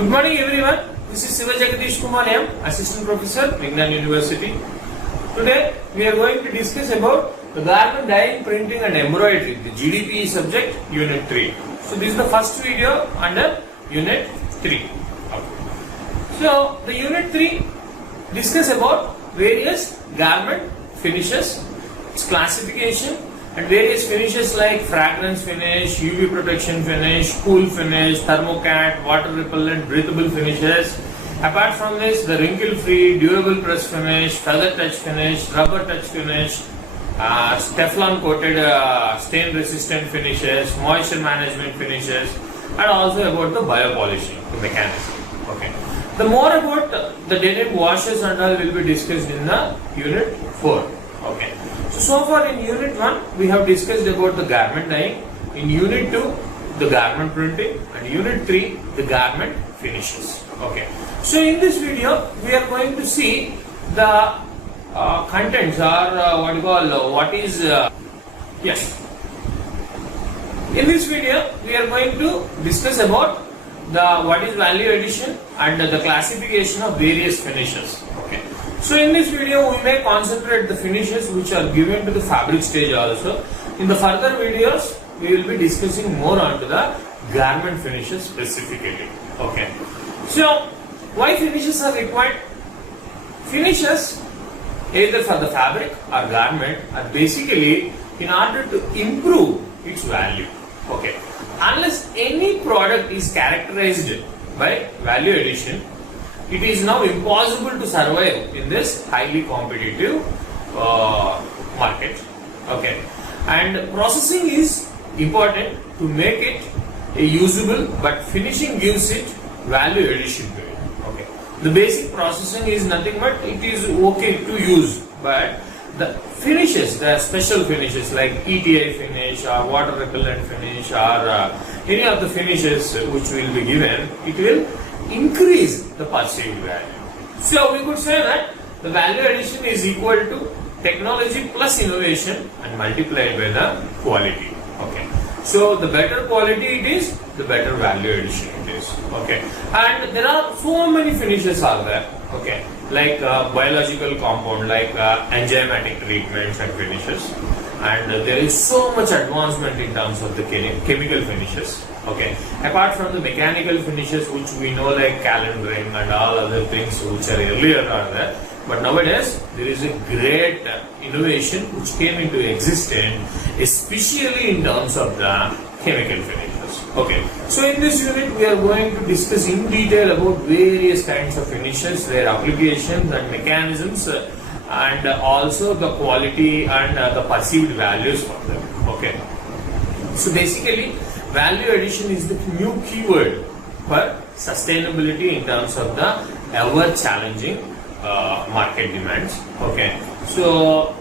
Good morning everyone. This is Siva Jagadish Kumar M, Assistant Professor, Vignan University. Today we are going to discuss about the garment dyeing, printing and embroidery, the GDPE subject, Unit 3. So this is the first video under Unit 3. Okay. So the Unit 3 discuss about various garment finishes, its classification and various finishes like fragrance finish, UV protection finish, cool finish, thermocat, water repellent, breathable finishes. Apart from this, the wrinkle free, durable press finish, feather touch finish, rubber touch finish, Teflon coated stain resistant finishes, moisture management finishes, and also about the biopolishing, the mechanism. Okay. The more about the denim washes and all will be discussed in the Unit 4. Okay. So far in Unit 1 we have discussed about the garment dyeing, in Unit 2 the garment printing, and Unit 3 the garment finishes. Okay. So in this video we are going to see the contents or yes. In this video we are going to discuss about what is value addition and the classification of various finishes. Okay. So in this video we may concentrate the finishes which are given to the fabric stage also. In the further videos we will be discussing more onto the garment finishes specifically. Okay. So why finishes are required? Finishes either for the fabric or garment are basically in order to improve its value. Okay. Unless any product is characterized by value addition, it is now impossible to survive in this highly competitive market. Okay. And processing is important to make it usable, but finishing gives it value addition to it. Okay. The basic processing is nothing but it is okay to use, but the finishes, the special finishes like ETI finish or water repellent finish or any of the finishes which will be given, it will increase the perceived value. So we could say that the value addition is equal to technology plus innovation and multiplied by the quality. Okay. So the better quality it is, the better value addition it is. Okay. And there are so many finishes are there. Okay. Like biological compound, like enzymatic treatments and finishes. And there is so much advancement in terms of the chemical finishes. Okay. Apart from the mechanical finishes which we know like calendering and all other things which are earlier are there. But nowadays there is a great innovation which came into existence, especially in terms of the chemical finishes. Okay. So in this unit we are going to discuss in detail about various kinds of finishes, their applications and mechanisms, and also the quality and the perceived values for them. Okay. So basically value addition is the new keyword for sustainability in terms of the ever challenging market demands. Okay. So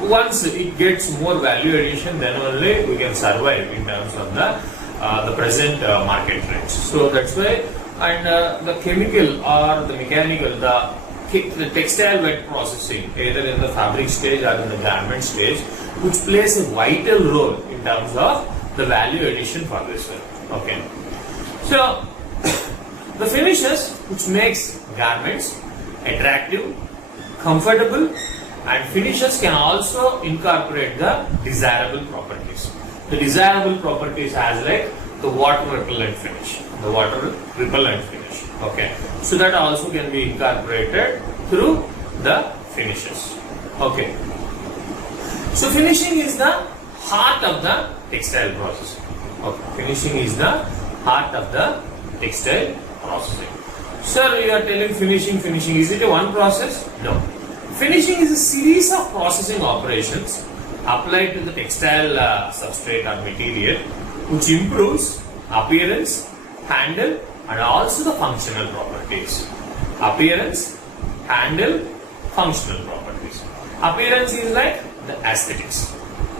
once it gets more value addition, then only we can survive in terms of the present market trends. So that's why, and the chemical or the mechanical, the textile wet processing, either in the fabric stage or in the garment stage, which plays a vital role in terms of the value addition for this one. Okay. So the finishes which makes garments attractive, comfortable, and finishes can also incorporate the desirable properties. The desirable properties as like the water repellent finish, the water repellent finish. Okay. So that also can be incorporated through the finishes. Okay. So finishing is the heart of the textile processing. Okay. Finishing is the heart of the textile processing. Sir, you are telling finishing. Is it a one process? No. Finishing is a series of processing operations applied to the textile substrate or material which improves appearance, handle and also the functional properties. Appearance, handle, functional properties. Appearance is like the aesthetics.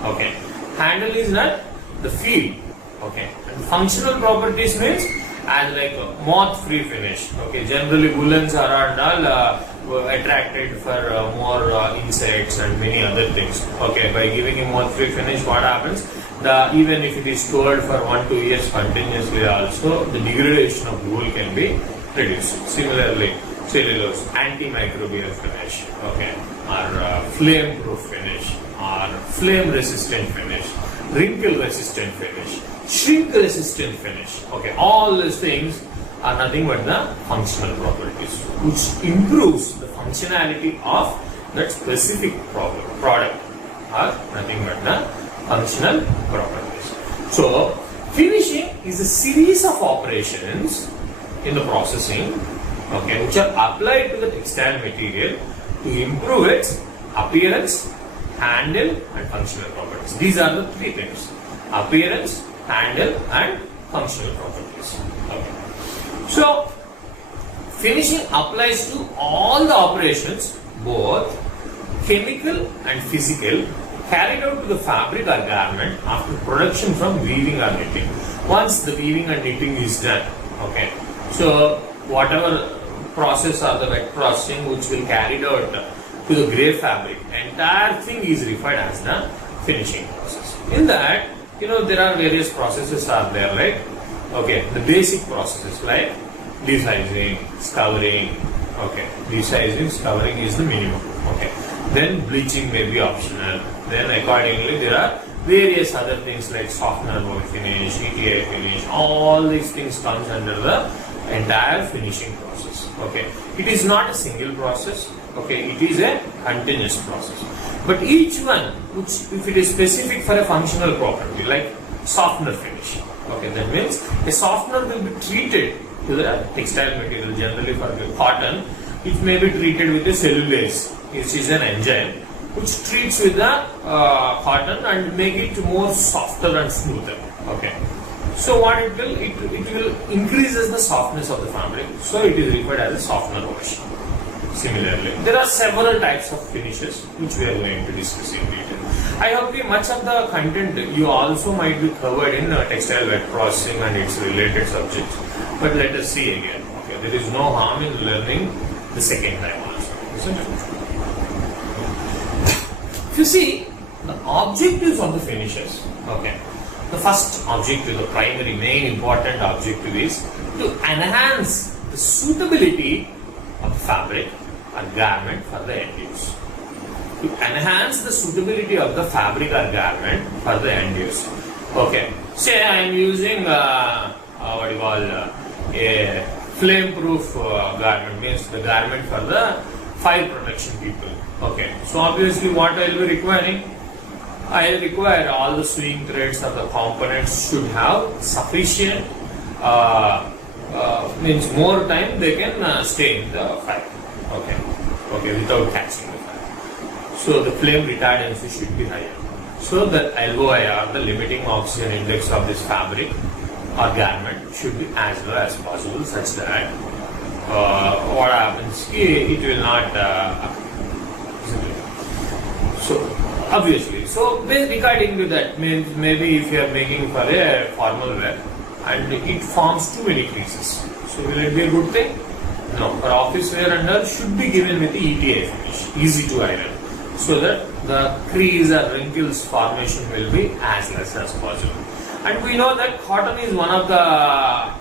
Okay. Handle is not the feel. Okay. And functional properties means as like a moth-free finish. Okay. Generally woolens are all attracted for more insects and many other things. Okay, by giving a moth-free finish, what happens? Even if it is stored for 1-2 years continuously, also the degradation of the wool can be reduced. Similarly, cellulose, antimicrobial finish, okay, or flame-proof finish, or flame-resistant finish, wrinkle-resistant finish, shrink-resistant finish. Okay, all these things are nothing but the functional properties, which improves the functionality of that specific product, or nothing but the functional properties. So, finishing is a series of operations in the processing, okay, which are applied to the textile material to improve its appearance, handle, and functional properties. These are the three things: appearance, handle, and functional properties. Okay. So, finishing applies to all the operations, both chemical and physical, carried out to the fabric or garment after production from weaving or knitting. Once the weaving and knitting is done, okay, so whatever process or the wet processing which will carried out to the grey fabric, entire thing is referred as the finishing process. In that, there are various processes are there, right? Okay, the basic processes like desizing, scouring. Okay, desizing, scouring is the minimum. Okay, then bleaching may be optional. Then accordingly there are various other things like softener finish, ETI finish. All these things comes under the entire finishing process. Okay, it is not a single process. Okay, it is a continuous process. But each one, which if it is specific for a functional property, like softener finish, okay, that means a softener will be treated to the textile material. Generally for the cotton, it may be treated with a cellulase, which is an enzyme, which treats with the cotton and make it more softer and smoother. Okay. So what it will increases the softness of the fabric. So it is referred as a softener wash. Similarly, there are several types of finishes which we are going to discuss in detail. I hope much of the content you also might be covered in textile wet processing and its related subjects. But let us see again. Okay, there is no harm in learning the second time also, isn't it? If you see the objectives of the finishes, okay, the first objective, the primary main important objective is to enhance the suitability of the fabric or garment for the end use. To enhance the suitability of the fabric or garment for the end use. Okay, say I am using a flame-proof garment, means the garment for the fire protection people. Okay, so obviously what I will be requiring? I will require all the sewing threads of the components should have sufficient, means more time they can stay in the fire. Okay, without catching the fire. So the flame retardancy should be higher. So the LOI, the limiting oxygen index of this fabric or garment should be as low as possible, such that what happens, it will not so obviously, so regarding to that, means maybe if you are making for a formal wear and it forms too many creases, so will it be a good thing? No, for office wear and all should be given with the ETI finish, easy to iron, so that the crease or wrinkles formation will be as less as possible. And we know that cotton is one of the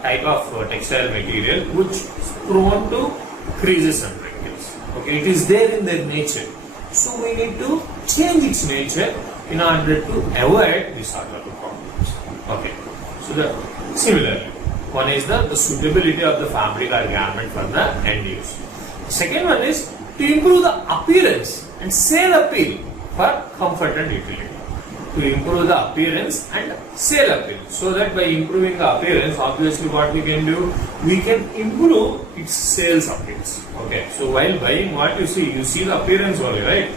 type of textile material which is prone to creases and wrinkles. Okay, it is there in their nature. So we need to change its nature in order to avoid this sort of problems. Okay, so similarly, one is the suitability of the fabric or garment for the end use. The second one is to improve the appearance and sale appeal for comfort and utility. To improve the appearance and sale appeal, so that by improving the appearance, obviously what we can do, we can improve its sales appeals. Okay, so while buying, what you see the appearance only, right?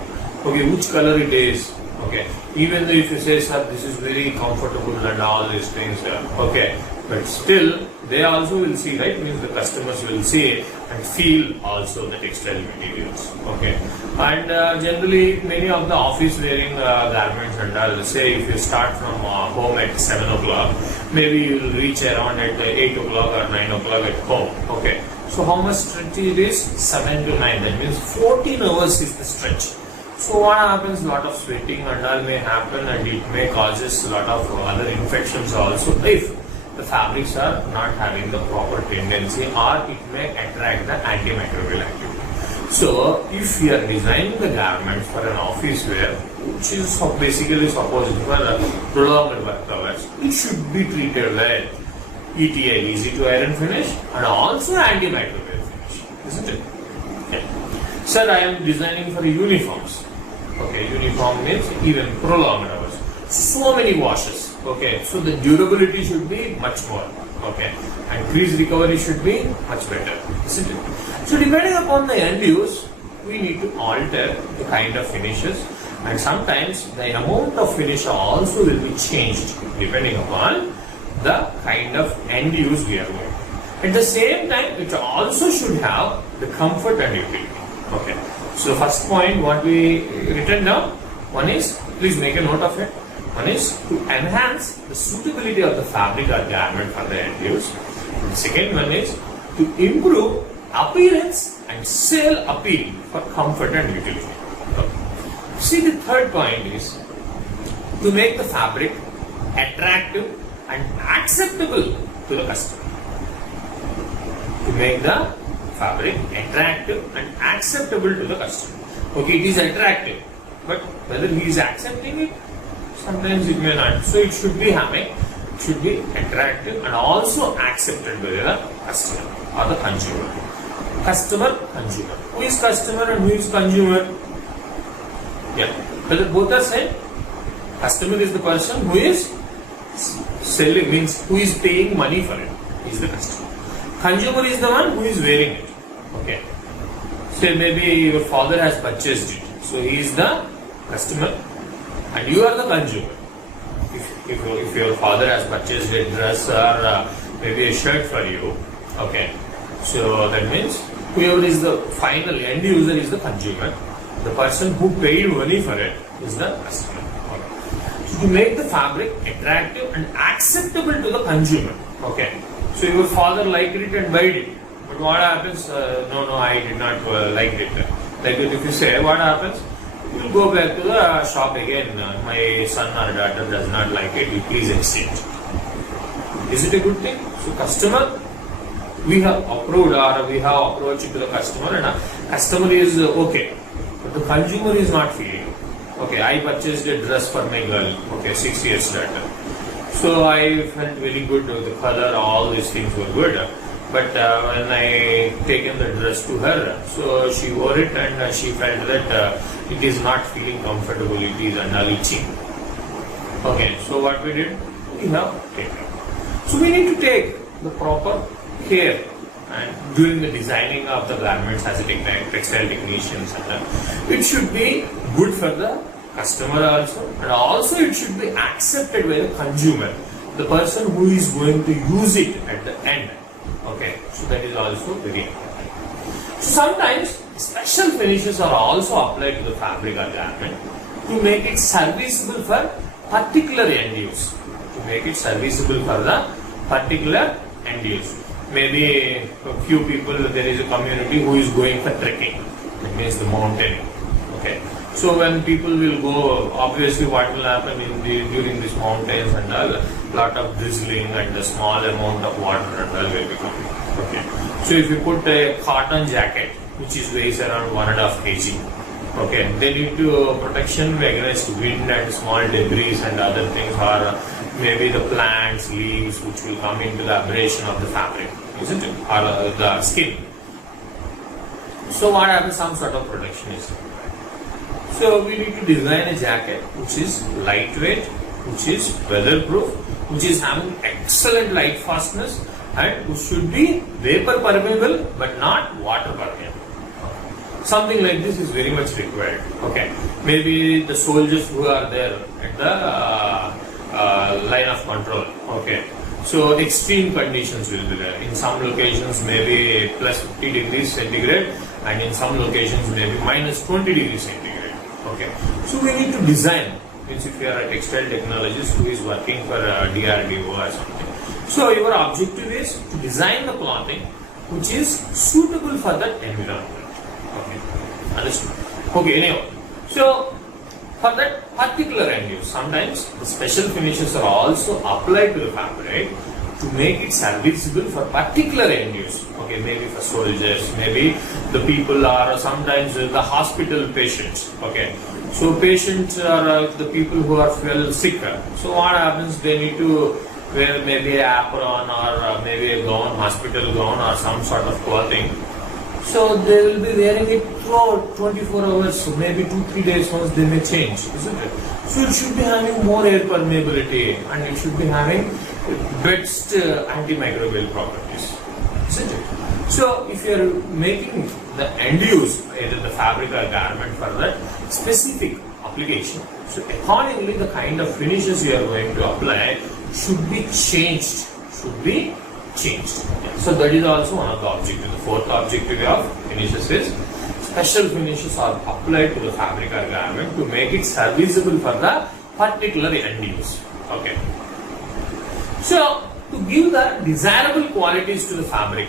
Okay, which color it is. Okay, even though if you say, sir, this is very comfortable and all these things, okay, but still they also will see, right? Means the customers will see and feel also the textile materials. Okay, and generally many of the office wearing garments and all, say if you start from home at 7 o'clock, maybe you will reach around at 8 o'clock or 9 o'clock at home. Okay, so how much stretch it is? 7 to 9. That means 14 hours is the stretch. So So what happens? Lot of sweating and all may happen, and it may causes a lot of other infections also if the fabrics are not having the proper tendency, or it may attract the antimicrobial activity. So if you are designing the garments for an office wear, which is basically supposed for prolonged work hours, it should be treated with ETI, easy to iron finish, and also antimicrobial finish, isn't it? Okay. Sir, I am designing for uniforms. Okay, uniform means even prolonged hours. So many washes. Okay, so the durability should be much more. Okay, and crease recovery should be much better, isn't it? So depending upon the end use, we need to alter the kind of finishes, and sometimes the amount of finish also will be changed depending upon the kind of end use we are going. At the same time, it also should have the comfort and utility. Okay. So first point what we written down, one is, please make a note of it. One is to enhance the suitability of the fabric or garment for the end use. The second one is to improve appearance and sale appeal for comfort and utility. Okay. See, the third point is to make the fabric attractive and acceptable to the customer. To make the fabric attractive and acceptable to the customer. Okay, it is attractive, but whether he is accepting it, sometimes it may not. So it should be attractive and also accepted by the customer or the consumer. Customer, consumer. Who is customer and who is consumer? Yeah, whether both are same. Customer is the person who is selling, means who is paying money for it, is the customer. Consumer is the one who is wearing it. Okay. Say maybe your father has purchased it, so he is the customer and you are the consumer. If your father has purchased a dress or maybe a shirt for you, okay, so that means whoever is the final end user is the consumer. The person who paid money for it is the customer. Okay. So to make the fabric attractive and acceptable to the consumer. Okay. So your father liked it and bought it. But what happens? No, I did not like it. Like if you say, what happens? You will go back to the shop again. My son or daughter does not like it. You please exchange. Is it a good thing? So customer, we have approved or we have approached to the customer, and customer is okay. But the consumer is not feeling. Okay, I purchased a dress for my girl. Okay, 6 years daughter. So I felt very good with the color, all these things were good. But when I taken the dress to her, so she wore it and she felt that it is not feeling comfortable, it is under itching. Okay, so what we did? We have taken. So we need to take the proper care and during the designing of the garments as a textile technicians. It should be good for the customer also, and also it should be accepted by the consumer, the person who is going to use it at the end. Okay, so that is also very important. So sometimes special finishes are also applied to the fabric or garment to make it serviceable for particular end use. To make it serviceable for the particular end use. Maybe a few people, there is a community who is going for trekking. That means the mountain. Okay. So when people will go, obviously what will happen during these mountains and all, lot of drizzling and a small amount of water and all will be coming. Okay. So if you put a cotton jacket, which is weighs around 1.5 kg, okay, they need to protection against wind and small debris and other things, or maybe the plants, leaves, which will come into the abrasion of the fabric, isn't it, or the skin. So what happens? Some sort of protection is required. So we need to design a jacket which is lightweight, which is weatherproof, which is having excellent light fastness, and which should be vapor permeable but not water permeable. Something like this is very much required. Okay, maybe the soldiers who are there at the line of control. Okay, so extreme conditions will be there. In some locations maybe plus 50 degrees centigrade, and in some locations maybe minus 20 degrees centigrade. Okay, so we need to design. Means if you are a textile technologist who is working for DRDO or something, so your objective is to design the clothing which is suitable for that environment. Okay, understood. Okay, anyhow, So for that particular end use, sometimes the special finishes are also applied to the fabric to make it serviceable for particular end use. Okay, maybe for soldiers, maybe the people are sometimes the hospital patients. Okay, so patients are the people who are feel sick. So what happens? They need to wear maybe an apron or maybe a gown, hospital gown or some sort of clothing. So they will be wearing it throughout 24 hours, so maybe 2-3 days once they may change, isn't it? So it should be having more air permeability and it should be having best antimicrobial properties, isn't it? So if you are making the end use, either the fabric or garment for that specific application, so accordingly the kind of finishes you are going to apply should be changed, So that is also one of the objectives. The fourth objective of finishes is special finishes are applied to the fabric or garment to make it serviceable for the particular end use. Okay. So to give the desirable qualities to the fabric.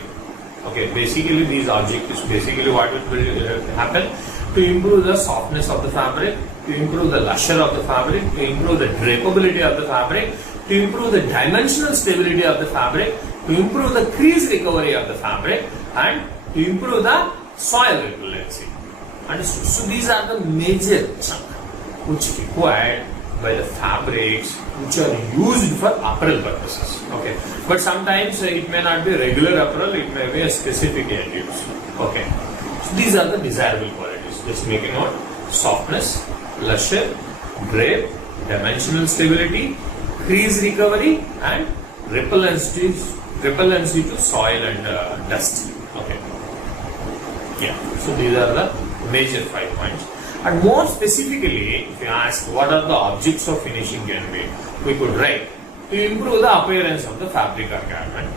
Okay, basically these objectives, what will happen to improve the softness of the fabric, to improve the luster of the fabric, to improve the drapability of the fabric, to improve the dimensional stability of the fabric, to improve the crease recovery of the fabric, and to improve the soil repellency. Understood? So these are the major chunk which required by the fabrics which are used for apparel purposes. Okay, but sometimes it may not be regular apparel; it may be a specific end use. Okay, so these are the desirable qualities. Just make a note: softness, luster, drape, dimensional stability, crease recovery, and repellency to soil and dust. Okay. Yeah. So these are the major 5 points. And more specifically, if you ask what are the objects of finishing can be, we could write to improve the appearance of the fabric or garment,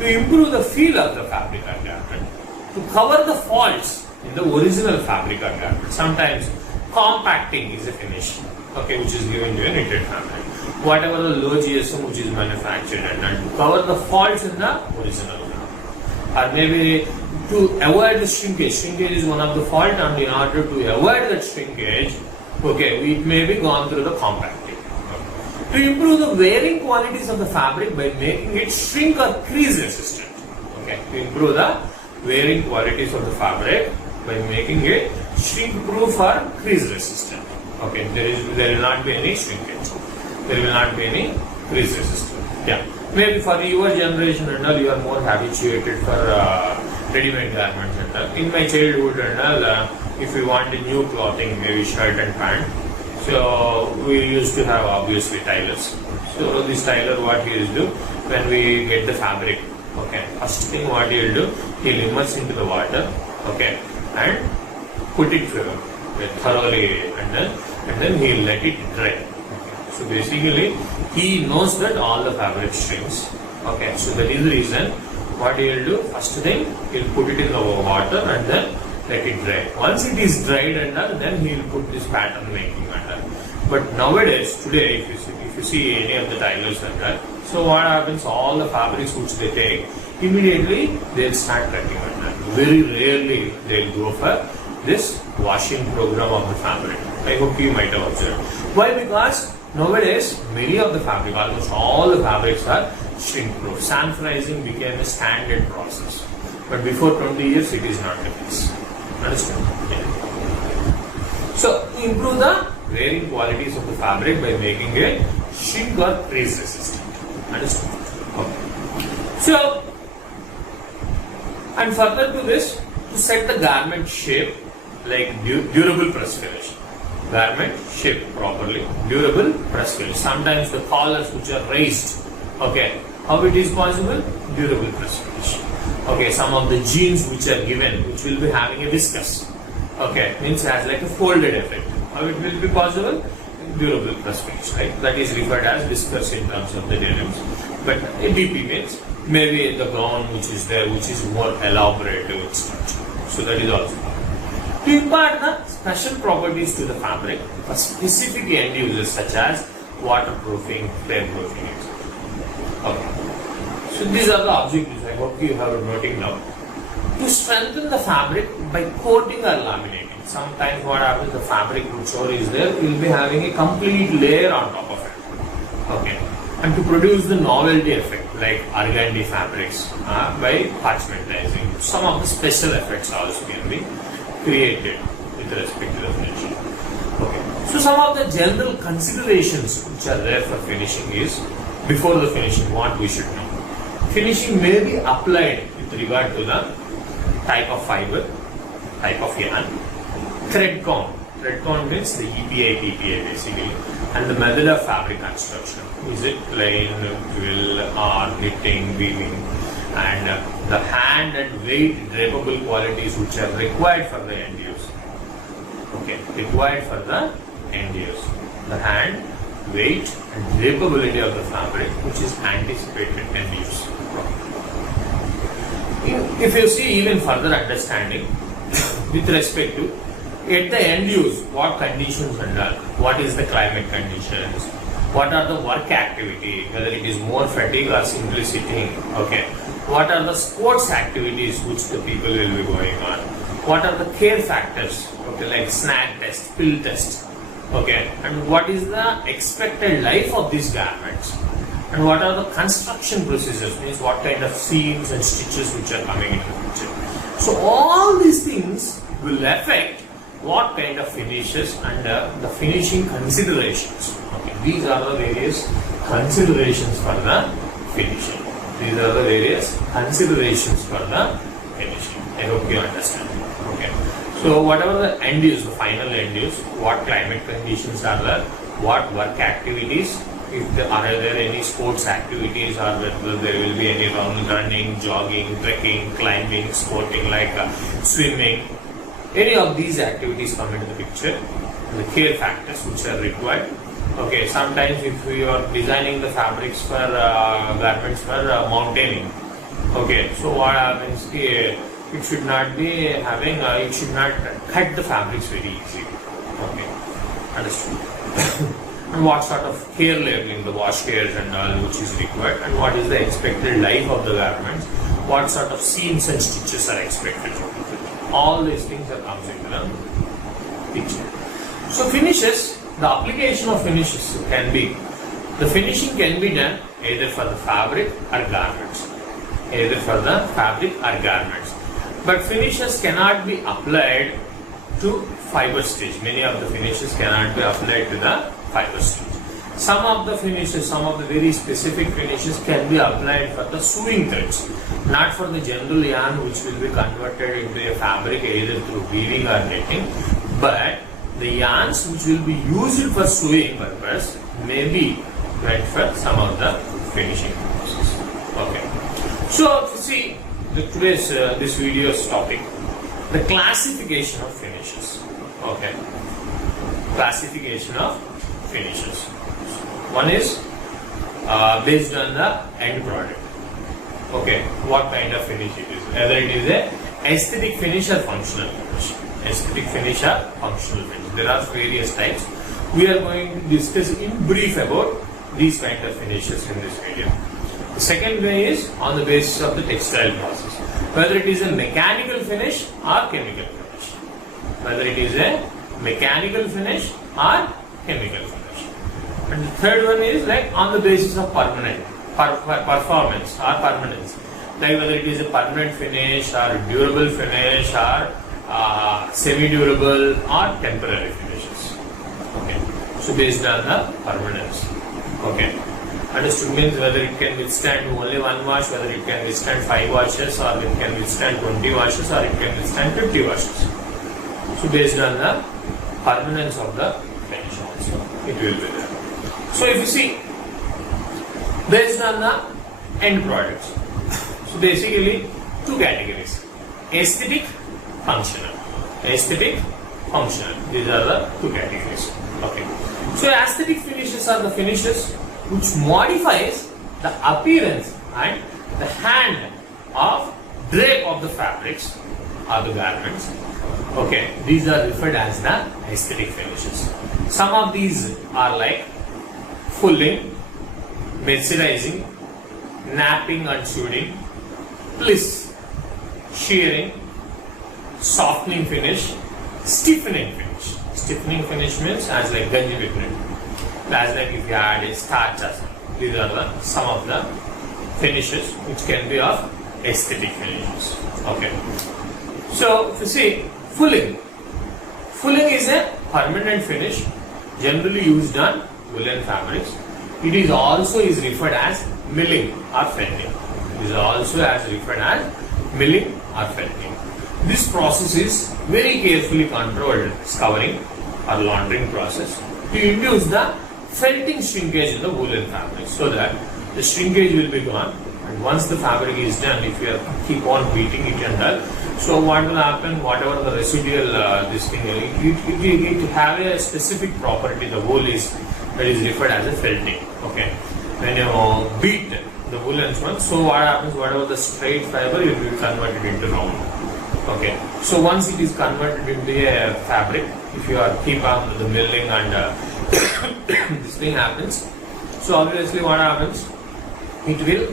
to improve the feel of the fabric or garment, to cover the faults in the original fabric or garment. Sometimes compacting is a finish, okay, which is given to a knitted fabric. Whatever the low GSM which is manufactured, and to cover the faults in the original fabric. Or maybe to avoid the shrinkage. Shrinkage is one of the fault, and in order to avoid that shrinkage, okay, it may be gone through the compacting. To improve the wearing qualities of the fabric by making it shrink or crease resistant. Okay, to improve the wearing qualities of the fabric by making it shrink proof or crease resistant. Okay, there will not be any shrinkage. There will not be any crease resistant. Yeah, maybe for your generation and all, you are more habituated for ready-made garments and all. In my childhood and all, if we want a new clothing, maybe shirt and pant, so we used to have obviously tailors. So this tailor, what he will do when we get the fabric, okay, first thing what he will do, he will immerse into the water, okay, and put it thoroughly, and then he will let it dry. Okay. So basically, he knows that all the fabric shrinks. Okay, so that is the reason. What he will do, first thing, he will put it in the water and then let it dry. Once it is dried and then he will put this pattern making matter. But nowadays, today, if you see any of the tailors and that, so what happens, all the fabrics which they take, immediately they will start cutting on that. Very rarely they will go for this washing program of the fabric. I hope you might have observed. Why? Because nowadays, many of the fabric, almost all the fabrics are shrink proof. Sanitizing became a standard process. But before 20 years, it is not the case. Understand? Yeah. So, to improve the wearing qualities of the fabric by making it shrink or crease resistant. Understand? Okay. So, and further to this, to set the garment shape like durable press finish. Garment shaped properly, durable press finish. Sometimes the collars which are raised, okay, how it is possible? Durable press finish. Okay, some of the jeans which are given, which will be having a viscous, okay, means has like a folded effect. How it will be possible? Durable press finish, right? That is referred as viscous in terms of the denims. But a DP means maybe the gown which is there, which is more elaborate with structure. So that is also. To impart the special properties to the fabric for specific end uses such as waterproofing, flame proofing, etc. Okay. So these are the objectives. I hope you have noting down. To strengthen the fabric by coating or laminating. Sometimes what happens, the fabric whichever is there will be having a complete layer on top of it. Okay. And to produce the novelty effect like organdy fabrics by parchmentizing, some of the special effects also can be created with respect to the finishing. Okay. So some of the general considerations which are there for finishing is, before the finishing, what we should know. Finishing may be applied with regard to the type of fiber, type of yarn, thread count. Thread count means the EPI, PPI basically, and the method of fabric construction. Is it plain, twill, or knitting, weaving, and the hand and weight drapable qualities which are required for the end use. Okay, required for the end use. The hand, weight, and drapability of the fabric which is anticipated end use. If you see even further understanding with respect to at the end use, what conditions under, what is the climate conditions, what are the work activity, whether it is more fatigue or simply sitting, okay, what are the sports activities which the people will be going on, what are the care factors, okay, like snag test, pill test, okay, and what is the expected life of these garments, and what are the construction procedures, means what kind of seams and stitches which are coming into the picture. So all these things will affect what kind of finishes and the finishing considerations. Okay, these are the various considerations for the finishing. These are the various considerations for the finishing. I hope you understand. Okay. So whatever the end use, the final end use, what climate conditions are there, what work activities, if there are there any sports activities, or whether there will be any running, jogging, trekking, climbing, sporting like swimming. Any of these activities come into the picture, the care factors which are required. Okay, sometimes if we are designing the fabrics for garments for mountaining, okay, so what happens, it should not be having, it should not cut the fabrics very easily. Okay, understood. And what sort of care labeling, the wash cares and all which is required, and what is the expected life of the garments, what sort of seams and stitches are expected. All these things are comes into the picture. So finishes, the application of finishes can be, the finishing can be done either for the fabric or garments. Either for the fabric or garments. But finishes cannot be applied to fiber stage. Many of the finishes cannot be applied to the fiber stage. Some of the finishes, some of the very specific finishes can be applied for the sewing threads, not for the general yarn which will be converted into a fabric either through weaving or knitting, but the yarns which will be used for sewing purpose may be meant for some of the finishing purposes. Okay. So see today's this video's topic, the classification of finishes. Okay. Classification of finishes. One is based on the end product. Okay, what kind of finish it is? Whether it is a aesthetic finish or functional finish. Aesthetic finish or functional finish. There are various types. We are going to discuss in brief about these kind of finishes in this video. The second way is on the basis of the textile process. Whether it is a mechanical finish or chemical finish. Whether it is a mechanical finish or chemical finish. And the third one is like on the basis of permanent performance or permanence, like whether it is a permanent finish or durable finish or semi-durable or temporary finishes. Okay, so based on the permanence. Okay, understood means whether it can withstand only one wash, whether it can withstand 5 washes, or it can withstand 20 washes, or it can withstand 50 washes. So based on the permanence of the finish also, it will be there. So if you see, based on the end products, so basically two categories: aesthetic, functional. Aesthetic, functional. These are the two categories. Okay. So aesthetic finishes are the finishes which modifies the appearance and the hand of drape of the fabrics or the garments. Okay. These are referred as the aesthetic finishes. Some of these are like fulling, mercerizing, napping and shooting, pliss, shearing, softening finish, stiffening finish. Stiffening finish means as like ganji pigment, as like if you add a starch. These are some of the finishes which can be of aesthetic finishes. Okay. So if you see fulling. Fulling is a permanent finish generally used on woolen fabrics. It is also referred as milling or felting. It is also referred as milling or felting. This process is very carefully controlled scouring or laundering process to induce the felting shrinkage in the woolen fabric, so that the shrinkage will be gone, and once the fabric is done, if you keep on beating it and all, so what will happen, whatever the residual this thing, it have a specific property, the wool is, that is referred as a felting. Okay, when you beat the woolen one, so what happens, whatever the straight fiber, it will be converted into round. Okay, so once it is converted into a fabric, if you are keep on the milling and this thing happens, so obviously what happens, it will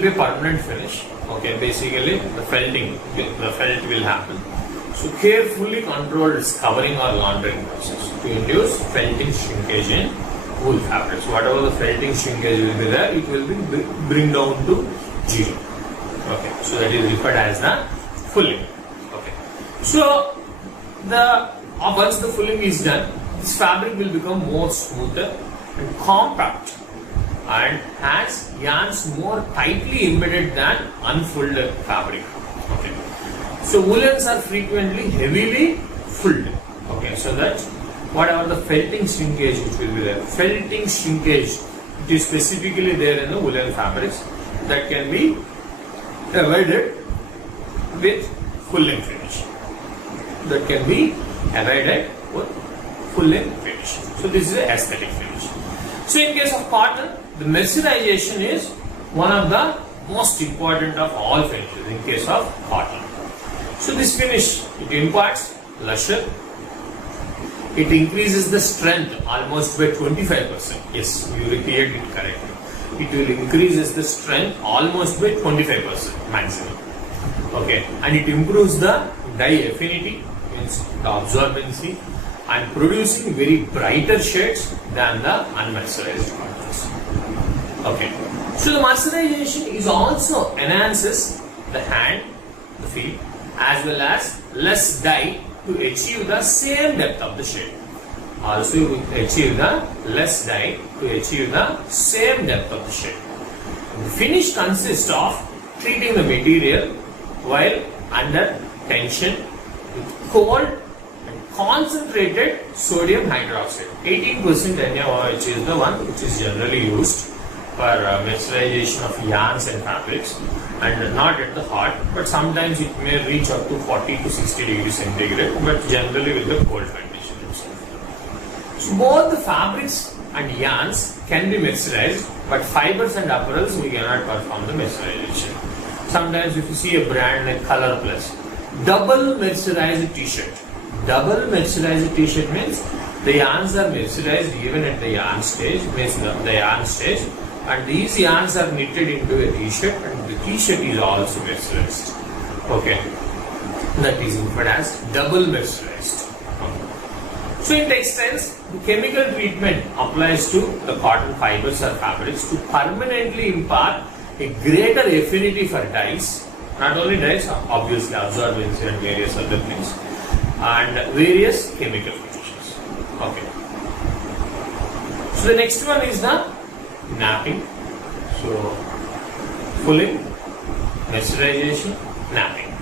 be a permanent finish. Okay, basically the felt will happen. So carefully controlled scouring or laundering process to induce felting shrinkage in wool fabrics. Whatever the felting shrinkage will be there, it will be bring down to 0. Okay, so that is referred as the fulling. Okay, so once the fulling is done, this fabric will become more smoother and compact and has yarns more tightly embedded than unfolded fabric. Okay, so woolens are frequently heavily fulled. Okay, so that whatever the felting shrinkage which will be there, felting shrinkage, it is specifically there in the woolen fabrics, that can be avoided with fulling finish. That can be avoided with fulling finish. So this is an aesthetic finish. So in case of cotton, the mercerization is one of the most important of all finishes in case of cotton. So this finish, it imparts lustre, it increases the strength almost by 25%. Yes, you repeated it correctly. It will increases the strength almost by 25% maximum. Okay, and it improves the dye affinity, means the absorbency, and producing very brighter shades than the unmercerized cottons. Okay, so the mercerization is also enhances the hand, the feet, as well as less dye to achieve the same depth of the shade. Also you will achieve the less dye to achieve the same depth of the shade. The finish consists of treating the material while under tension with cold and concentrated sodium hydroxide. 18% NaOH is the one which is generally used for mercerization of yarns and fabrics, and not at the hot, but sometimes it may reach up to 40 to 60 degrees centigrade, but generally with the cold condition itself. So both the fabrics and yarns can be mercerized, but fibers and apparels we cannot perform the mercerization. Sometimes if you see a brand like Color Plus, double mercerized t-shirt. Double mercerized t-shirt means the yarns are mercerized even at the yarn stage, means the yarn stage, and these yarns are knitted into a t-shirt, and the t-shirt is also mercerized. Okay, that is referred as double mercerized. So in textiles, the chemical treatment applies to the cotton fibers or fabrics to permanently impart a greater affinity for dyes, not only dyes, obviously absorbance and various other things, and various chemical finishes. Okay. So the next one is the napping. So fulling, mercerization, napping.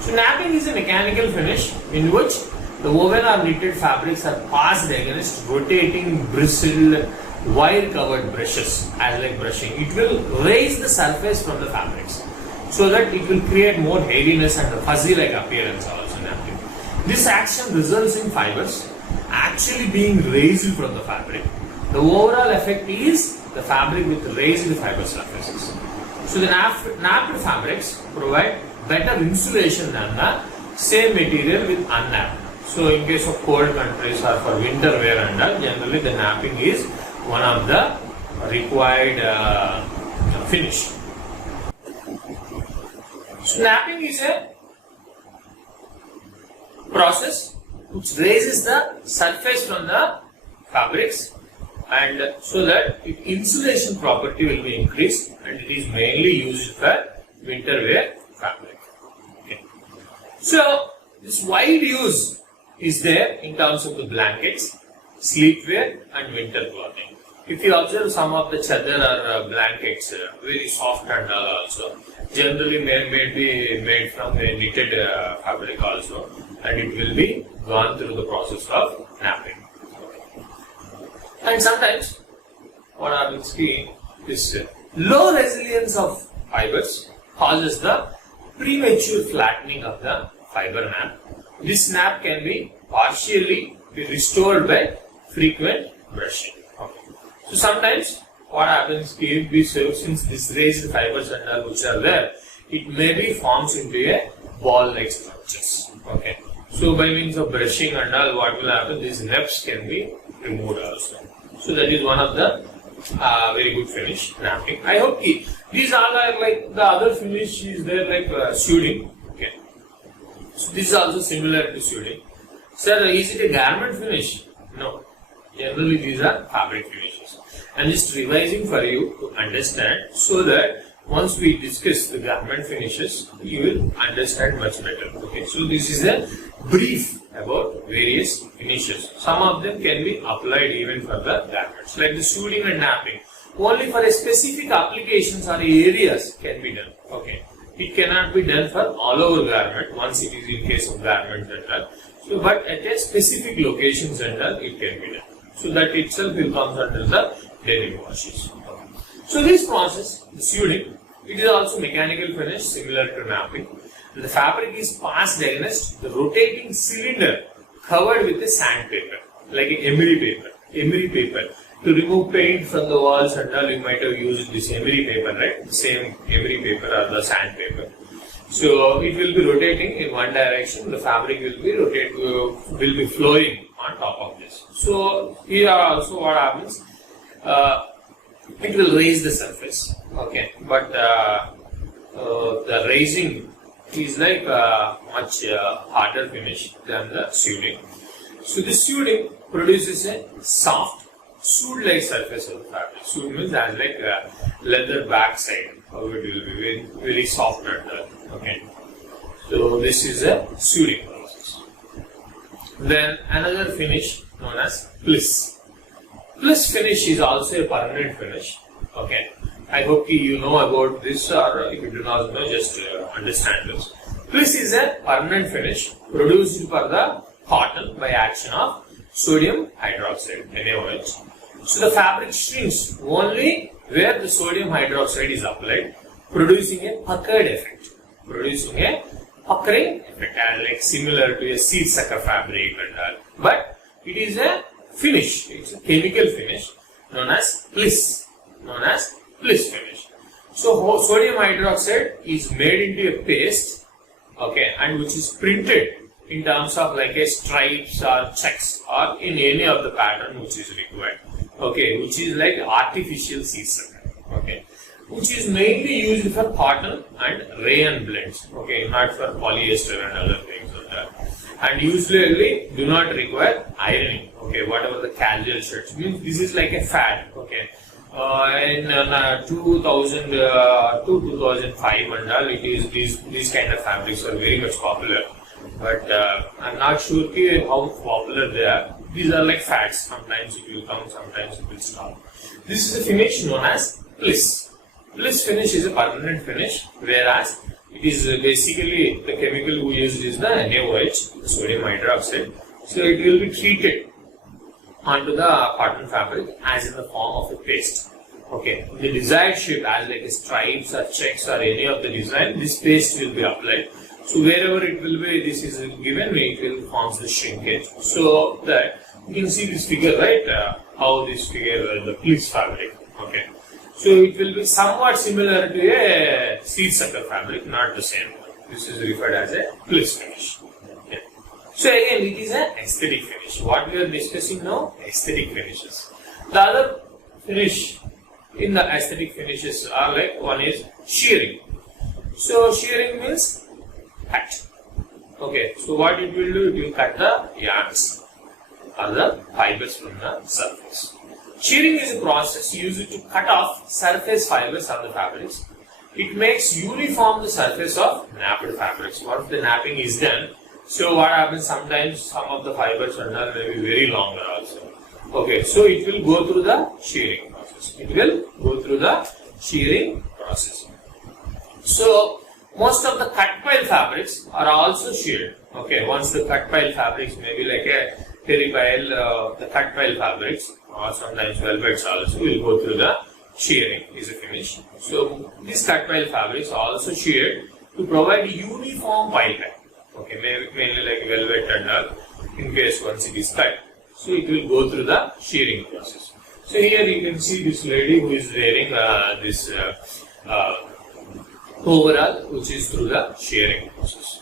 So napping is a mechanical finish in which the woven or knitted fabrics are passed against rotating bristled wire covered brushes, as like brushing. It will raise the surface from the fabrics so that it will create more hairiness and a fuzzy like appearance also napping. This action results in fibers actually being raised from the fabric. The overall effect is the fabric with raised fiber surfaces. So the napped fabrics provide better insulation than the same material with unnapped. So in case of cold countries or for winter wear and all, generally the napping is one of the required finish. So napping is a process which raises the surface from the fabrics, and so that its insulation property will be increased, and it is mainly used for winter wear fabric. Okay. So this wide use is there in terms of the blankets, sleepwear and winter clothing. If you observe some of the chadar or blankets, very soft and all also, generally may be made from a knitted fabric also, and it will be gone through the process of napping. And sometimes what happens is this low resilience of fibers causes the premature flattening of the fiber nap. This nap can be partially restored by frequent brushing. Okay. So sometimes what happens is since this raised fibers and all which are there, it may be forms into a ball-like structures. Okay. So by means of brushing and all, what will happen? These naps can be removed also. So that is one of the very good finish napping. I hope these all are like the other finish is there like shooting. Okay. So this is also similar to shooting. Sir, is it a garment finish? No. Generally these are fabric finishes. I am just revising for you to understand, so that once we discuss the garment finishes, you will understand much better. Okay. So this is a brief about various finishes. Some of them can be applied even for the garments, like the shooting and napping. Only for a specific applications or areas can be done. Okay. It cannot be done for all over garment once it is in case of garments and all. So, but at a specific locations and all, it can be done. So that itself will come under the denim washes. Okay. So this process, the shooting, it is also mechanical finish similar to napping. The fabric is passed against the rotating cylinder covered with a sandpaper, like an emery paper. To remove paint from the walls and all, you might have used this emery paper, right? The same emery paper or the sandpaper. So it will be rotating in one direction. The fabric will be flowing on top of this. So here also what happens? It will raise the surface. Okay, but the raising is like much harder finish than the shooting. So the shooting produces a soft suit-like surface of the fabric. Suit means as like a leather backside. How it will be very soft and okay. So this is a shooting process. Then another finish known as pliss. Pliss finish is also a permanent finish. Okay. I hope you know about this, or if you do not know, just understand this. Pliss is a permanent finish produced for the cotton by action of sodium hydroxide, NaOH. So the fabric shrinks only where the sodium hydroxide is applied, producing a puckered effect. Producing a puckering effect, like similar to a seed sucker fabric and all. But it is a finish, it's a chemical finish known as pliss. Finish. So sodium hydroxide is made into a paste, okay, and which is printed in terms of like a stripes or checks or in any of the pattern which is required, okay, which is like artificial seed sucker, okay, which is mainly used for cotton and rayon blends, okay, not for polyester and other things like that. And usually do not require ironing, okay, whatever the casual shirts means. This is like a fad, okay. In 2000 to 2005 and all, it is these kind of fabrics are very much popular. But I'm not sure how popular they are. These are like fads. Sometimes it will come, sometimes it will stop. This is a finish known as pliss. Pliss finish is a permanent finish, whereas it is basically the chemical we use is the NaOH, the sodium hydroxide. So it will be treated onto the cotton fabric as in the form of a paste. Okay, the desired shape as like a stripes or checks or any of the design, this paste will be applied. So wherever it will be, this is given, it will form the shrinkage. So that you can see this figure, right? How this figure, the pliss fabric. Okay, so it will be somewhat similar to a seed sucker fabric, not the same one. This is referred as a pliss finish. Okay. So again, it is an aesthetic finish. What we are discussing now, aesthetic finishes. The other finish in the aesthetic finishes are like, one is shearing. So shearing means cut. Okay, so what it will do, it will cut the yarns or the fibers from the surface. Shearing is a process used to cut off surface fibers of the fabrics. It makes uniform the surface of napped fabrics. Once the napping is done, so what happens, sometimes some of the fibers are may be very longer also. Okay, so it will go through the shearing process. It will go through the shearing process. So most of the cut pile fabrics are also sheared. Okay, once the cut pile fabrics, maybe like a terry pile, the cut pile fabrics, or sometimes velvets also will go through the shearing is a finish. So these cut pile fabrics are also sheared to provide uniform pile height. Okay, mainly like velvet and all, in case once it is cut. So it will go through the shearing process. So here you can see this lady who is wearing this overall, which is through the shearing process.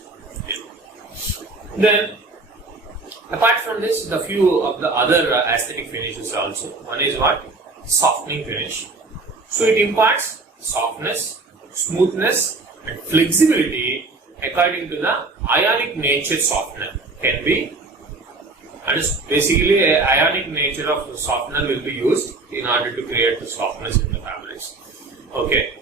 Then apart from this, the few of the other aesthetic finishes also. One is what? Softening finish. So it imparts softness, smoothness and flexibility according to the ionic nature softener can be, and basically ionic nature of the softener will be used in order to create the softness in the fabrics. Okay.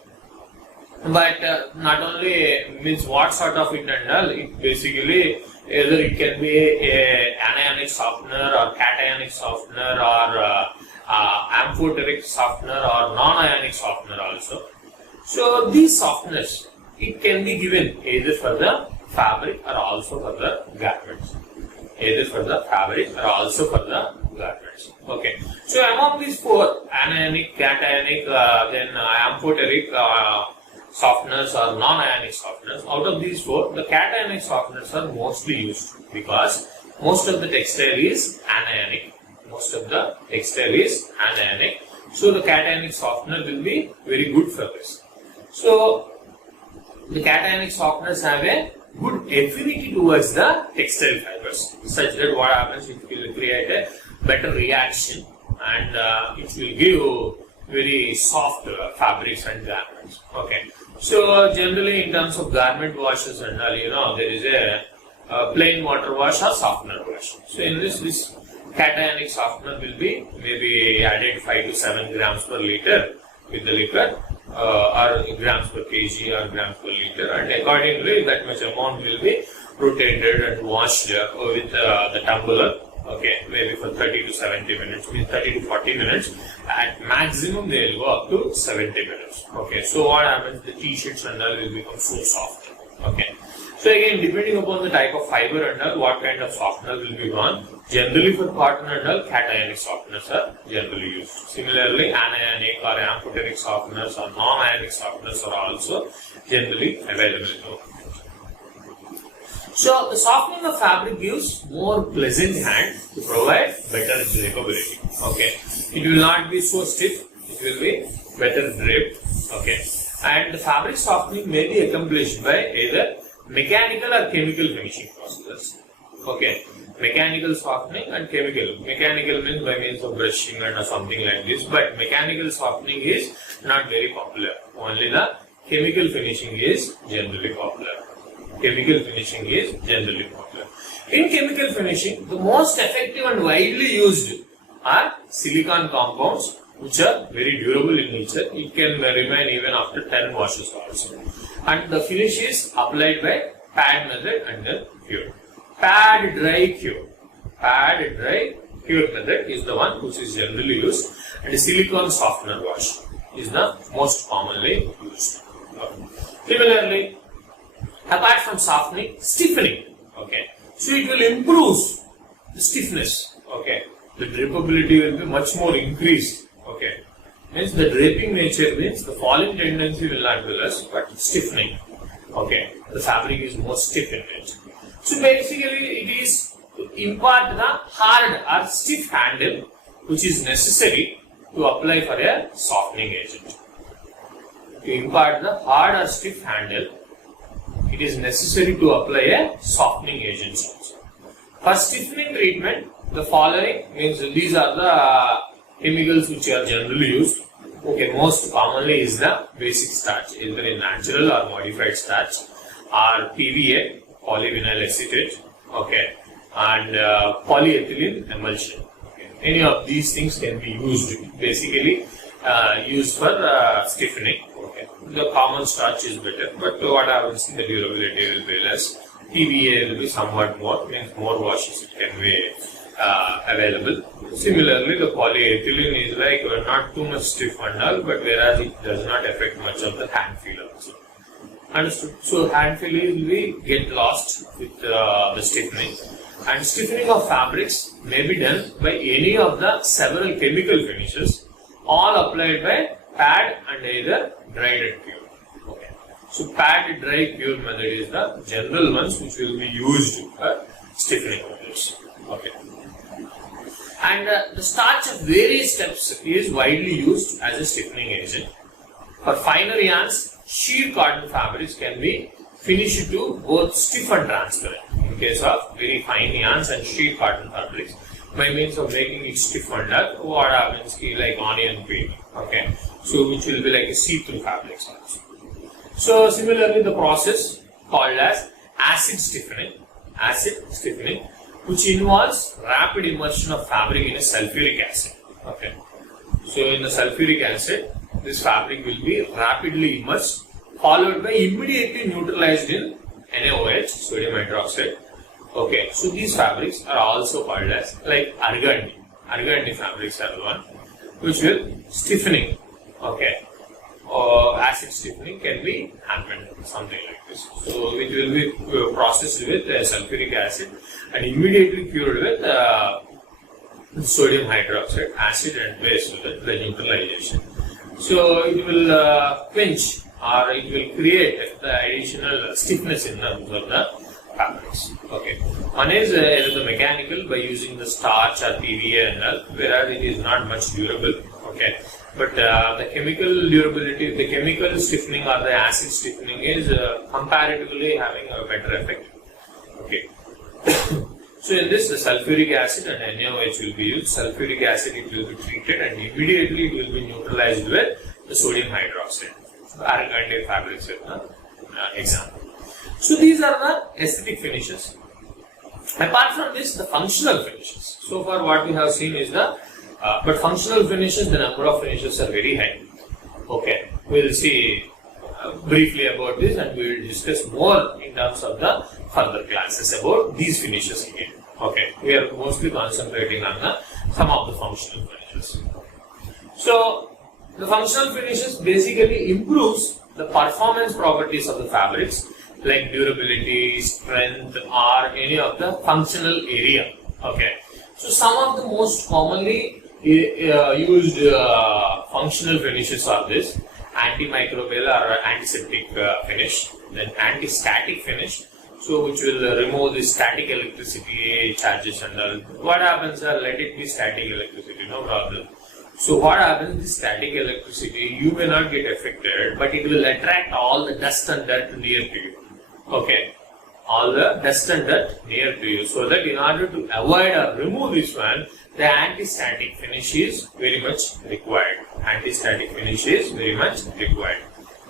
But not only means what sort of it and all, it basically either it can be a anionic softener or cationic softener or amphoteric softener or non-ionic softener also. So these softeners, it can be given either for the fabric or also for the garments. Either for the fabric or also for the garments. Okay. So among these four, anionic, cationic, then amphoteric softeners or non-ionic softeners, out of these four, the cationic softeners are mostly used because most of the textile is anionic. Most of the textile is anionic. So the cationic softener will be very good for this. So the cationic softeners have a good affinity towards the textile fibers, such that what happens, it will create a better reaction and it will give very soft fabrics and garments. Okay. So generally in terms of garment washes and all, there is a plain water wash or softener wash. So in this cationic softener will be maybe added 5 to 7 grams per liter with the liquor, or grams per kg or grams per liter, and accordingly that much amount will be rotated and washed with the tumbler. Okay, maybe for 30 to 70 minutes, 30 to 40 minutes. At maximum, they will go up to 70 minutes. Okay, so what happens? The t-shirts and all will become so soft. Okay, so again, depending upon the type of fiber and all, what kind of softener will be gone. Generally, for cotton and all, cationic softeners are generally used. Similarly, anionic or amphoteric softeners or non-ionic softeners are also generally available. So the softening of fabric gives more pleasant hand to provide better drapability. Okay, it will not be so stiff, it will be better draped. Okay, and the fabric softening may be accomplished by either mechanical or chemical finishing processes. Okay, mechanical softening and chemical. Mechanical means by means of brushing and something like this, but mechanical softening is not very popular. Only the chemical finishing is generally popular. Chemical finishing is generally popular. In chemical finishing, the most effective and widely used are silicone compounds, which are very durable in nature. It can remain even after 10 washes also. And the finish is applied by pad method and then cure. Pad dry cure. Pad dry cure method is the one which is generally used, and the silicone softener wash is the most commonly used. Similarly, apart from softening, stiffening. Okay, so it will improve the stiffness. Okay, the drapability will be much more increased. Okay, means the draping nature means the falling tendency will not be less, but stiffening. Okay, the fabric is more stiff in nature. So basically, it is to impart the hard or stiff handle which is necessary to apply for a softening agent. To impart the hard or stiff handle, it is necessary to apply a softening agent also. For stiffening treatment, the following means these are the chemicals which are generally used. Okay, most commonly is the basic starch, either in natural or modified starch, or PVA, polyvinyl acetate, okay, and polyethylene emulsion. Okay. Any of these things can be used, basically used for stiffening. Okay. The common starch is better, but what happens in the durability will be less. PVA will be somewhat more, means more washes it can be available. Similarly, the polyethylene is like not too much stiff and all, but whereas it does not affect much of the hand feel also. Understood? So hand feel will get lost with the stiffening. And stiffening of fabrics may be done by any of the several chemical finishes, all applied by pad and either dried and pure. Okay. So pad, dry, pure method is the general ones which will be used for stiffening methods. Okay. And the starch of various steps is widely used as a stiffening agent. For finer yarns, sheer cotton fabrics can be finished to both stiff and transparent. In case of very fine yarns and sheer cotton fabrics, by means of making it stiff and dark, what happens is like onion peel. Okay, so which will be like a see-through fabrics also. So similarly, the process called as acid stiffening, which involves rapid immersion of fabric in a sulfuric acid. Okay, so in the sulfuric acid, this fabric will be rapidly immersed, followed by immediately neutralized in NaOH, sodium hydroxide. Okay, so these fabrics are also called as like argandie. Argandie fabrics are the one which will stiffening. Okay, or acid stiffening can be happened, something like this. So it will be processed with sulfuric acid and immediately cured with sodium hydroxide, acid and base, so that the neutralization. So it will quench or it will create the additional stiffness in terms of the fabrics. Okay. One is the mechanical by using the starch or PVA and all, whereas it is not much durable. Okay. But the chemical durability, the chemical stiffening or the acid stiffening is comparatively having a better effect. Okay. So in this, the sulfuric acid and NaOH will be used. Sulfuric acid, it will be treated and immediately it will be neutralized with the sodium hydroxide. Argandie fabrics is an example. So these are the aesthetic finishes. Apart from this, the functional finishes. So far what we have seen is the, but functional finishes, the number of finishes are very high. Okay, we will see briefly about this and we will discuss more in terms of the further classes about these finishes again. Okay, we are mostly concentrating on some of the functional finishes. So the functional finishes basically improves the performance properties of the fabrics like durability, strength or any of the functional area. Okay, so some of the most commonly used functional finishes are this: antimicrobial or antiseptic finish, then anti-static finish, so which will remove the static electricity charges and all. What happens? Let it be static electricity, no problem. So what happens? The static electricity, you may not get affected, but it will attract all the dust and dirt near to you. Okay, all the dust and dirt near to you. So that in order to avoid or remove this one, the anti-static finish is very much required. Anti-static finish is very much required.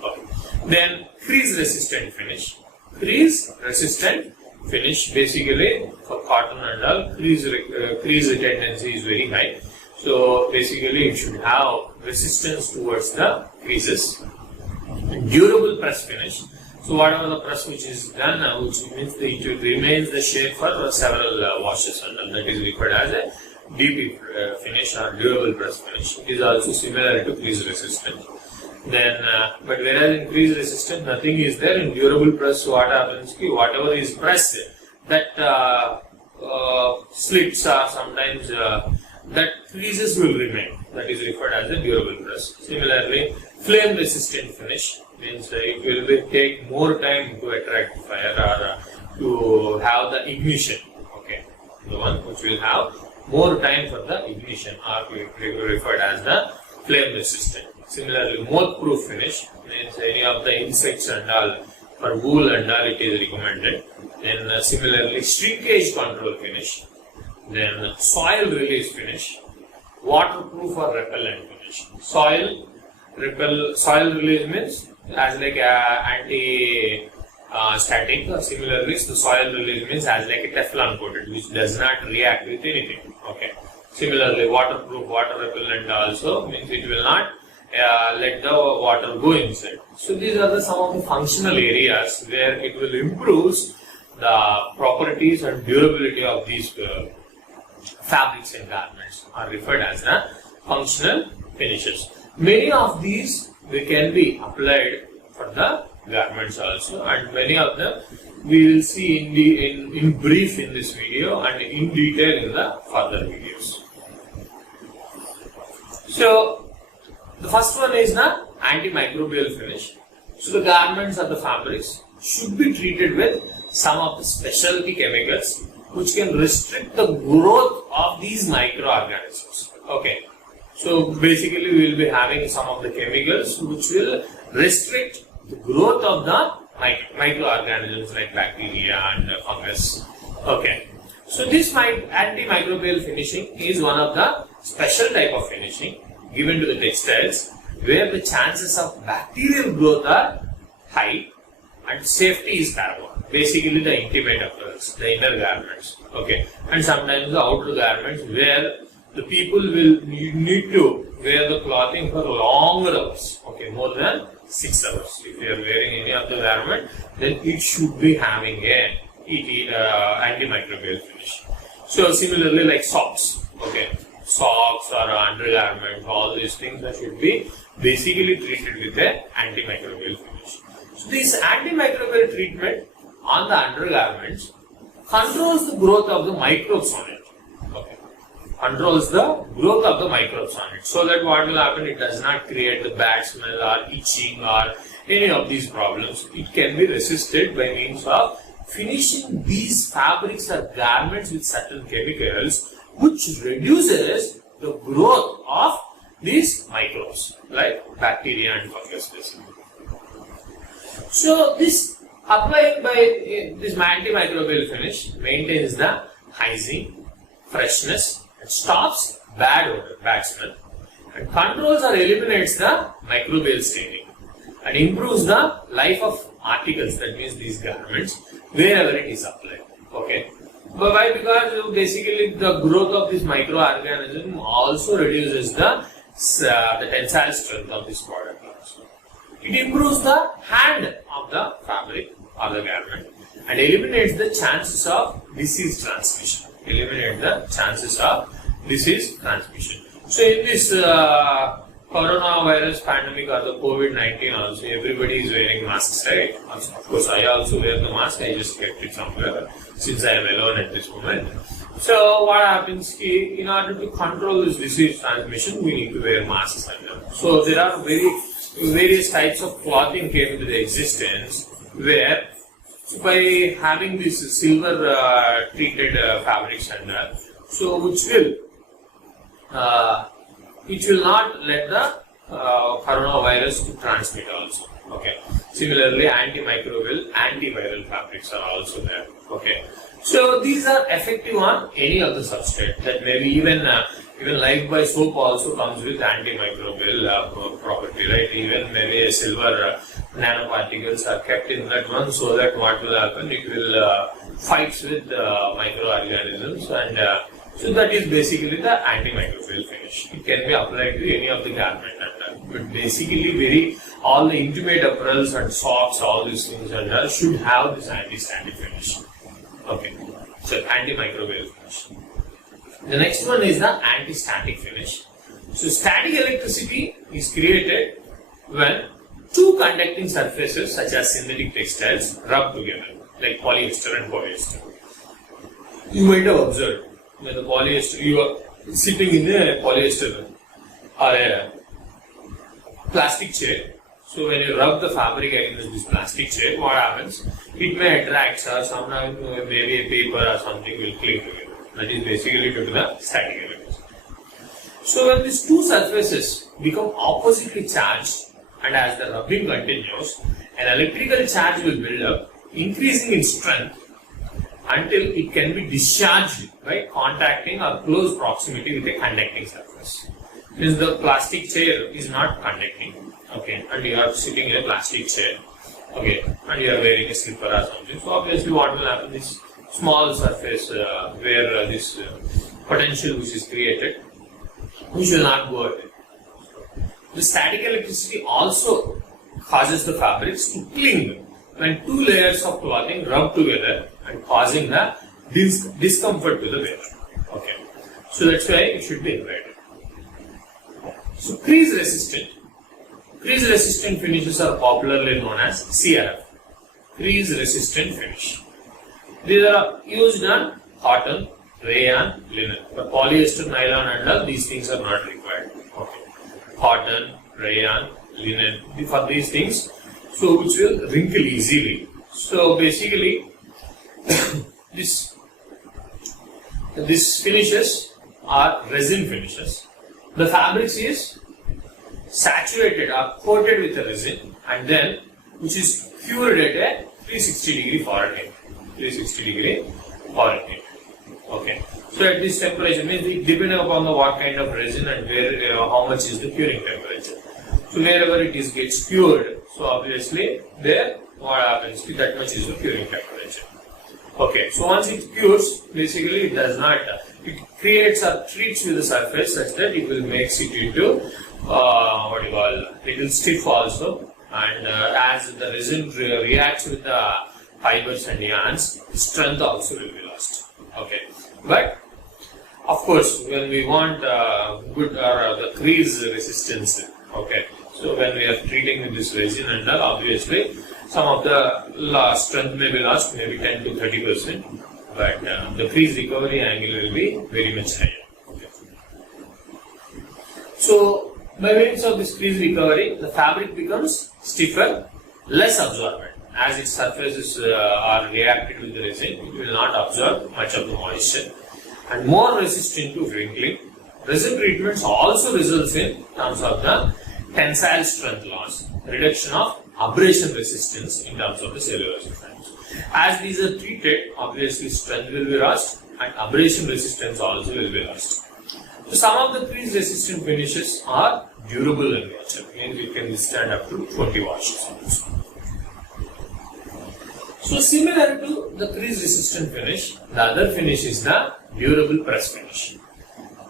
Okay. Then crease resistant finish. Crease resistant finish, basically for cotton and all, crease tendency is very high. So basically it should have resistance towards the creases. Durable press finish. So whatever the press which is done, which means that it remains the shape for several washes and all, that is referred as a DP finish or durable press finish. It is also similar to crease resistant. Then, but whereas in crease resistant nothing is there, in durable press what happens? Whatever is pressed, that slits or sometimes that creases will remain. That is referred as a durable press. Similarly, flame resistant finish means it will take more time to attract fire or to have the ignition. Okay, the one which will have more time for the ignition are referred as the flame resistant. Similarly, moth proof finish means any of the insects and all, for wool and all it is recommended. Then similarly, shrinkage control finish. Then soil release finish, waterproof or repellent finish. Soil release means as like anti static. Similarly, the soil release means as like a Teflon coated, which does not react with anything. Okay. Similarly, waterproof, water repellent also means it will not let the water go inside. So these are some of the functional areas where it will improve the properties and durability of these fabrics and garments are referred as the functional finishes. Many of these they can be applied for the garments also, and many of them we will see in brief in this video and in detail in the further videos. So the first one is the antimicrobial finish. So the garments or the fabrics should be treated with some of the specialty chemicals which can restrict the growth of these microorganisms. Okay. So basically we will be having some of the chemicals which will restrict the growth of the microorganisms like bacteria and fungus. Okay. So this antimicrobial finishing is one of the special type of finishing given to the textiles where the chances of bacterial growth are high and safety is paramount. Basically the intimate apparels, the inner garments. Okay. And sometimes the outer garments where the people will need to wear the clothing for longer hours. Okay, more than 6 hours. If you are wearing any of the garment, then it should be having a antimicrobial finish. So similarly like socks. Okay, socks or undergarments, all these things that should be basically treated with a antimicrobial finish. So this antimicrobial treatment on the undergarments controls the growth of the microbes on it. Okay, controls the growth of the microbes on it. So that what will happen, it does not create the bad smell or itching or any of these problems. It can be resisted by means of finishing these fabrics or garments with certain chemicals which reduces the growth of these microbes like bacteria and fungus basically. So this applying by this antimicrobial finish maintains the hygiene, freshness, and stops bad odor, bad smell, and controls or eliminates the microbial staining and improves the life of articles, that means these garments, wherever it is applied. Okay. But why? Because basically the growth of this microorganism also reduces the tensile strength of this product also. It improves the hand of the fabric or the garment and eliminates the chances of disease transmission. Eliminate the chances of disease transmission. So in this coronavirus pandemic or the COVID-19 also, everybody is wearing masks, right? Of course, I also wear the mask. I just kept it somewhere since I am alone at this moment. So what happens is, in order to control this disease transmission, we need to wear masks. So there are various types of clothing came into the existence where by having this silver treated fabrics under, so which will it will not let the coronavirus to transmit also. Okay. Similarly, antimicrobial, antiviral fabrics are also there. Okay. So these are effective on any of the substrate. That maybe even Lifebuoy soap also comes with antimicrobial property, right? Even maybe a silver nanoparticles are kept in that one, so that what will happen? It will fights with microorganisms, and so that is basically the antimicrobial finish. It can be applied to any of the garment, but basically all the intimate apparels and socks, all these things and should have this anti-static finish. Okay, so antimicrobial finish. The next one is the anti-static finish. So static electricity is created when two conducting surfaces such as synthetic textiles rub together, like polyester and polyester. You might have observed when the polyester, you are sitting in a polyester or a plastic chair. So when you rub the fabric against this plastic chair, what happens? It may attract or sometimes maybe a paper or something will cling together. That is basically due to the static electricity. So when these two surfaces become oppositely charged, and as the rubbing continues, an electrical charge will build up, increasing in strength until it can be discharged by contacting or close proximity with a conducting surface. Since the plastic chair is not conducting, okay, and you are sitting in a plastic chair, Okay, and you are wearing a slipper or something. So obviously what will happen is small surface where this potential which is created, which will not go away. The static electricity also causes the fabrics to cling when two layers of clothing rub together and causing the discomfort to the wearer. Okay, so that's why it should be avoided. So crease resistant finishes are popularly known as CRF, crease resistant finish. These are used on cotton, rayon, linen. For polyester, nylon and all, these things are not required. Okay. Cotton, rayon, linen, for these things, so which will wrinkle easily. So basically, these finishes are resin finishes. The fabrics is saturated or coated with the resin and then which is cured at a 360 Fahrenheit. 360 Fahrenheit. Okay. So at this temperature means depending upon the what kind of resin and where how much is the curing temperature. So wherever it is gets cured, so obviously there what happens is that much is the curing temperature. Okay. So once it cures, basically it does not. It creates or treats with the surface such that it will make it into little stiff also, and as the resin reacts with the fibers and yarns, strength also will be lost. Okay, but of course when we want good the crease resistance, okay, so when we are treating with this resin and all, obviously some of the strength may be lost, maybe 10 to 30%, but the crease recovery angle will be very much higher. Okay. So by means of this crease recovery, the fabric becomes stiffer, less absorbent. As its surfaces are reacted with the resin, it will not absorb much of the moisture and more resistant to wrinkling. Resin treatments also results in terms of the tensile strength loss, reduction of abrasion resistance in terms of the cellulosic fibers. As these are treated, obviously strength will be lost and abrasion resistance also will be lost. So some of the crease resistant finishes are durable in nature, means it can withstand up to 20 washes also. So similar to the crease resistant finish, the other finish is the durable press finish.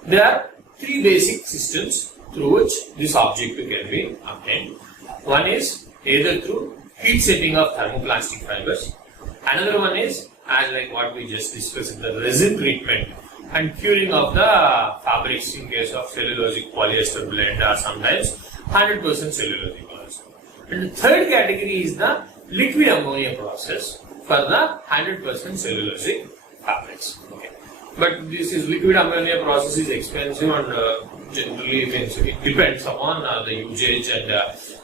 There are three basic systems through which this objective can be obtained. One is either through heat setting of thermoplastic fibers. Another one is, as like what we just discussed, the resin treatment and curing of the fabrics in case of cellulosic polyester blend or sometimes 100% cellulosic also. And the third category is the liquid ammonia process for the 100% cellulosic fabrics. Okay. But this is liquid ammonia process is expensive and generally it depends upon the usage and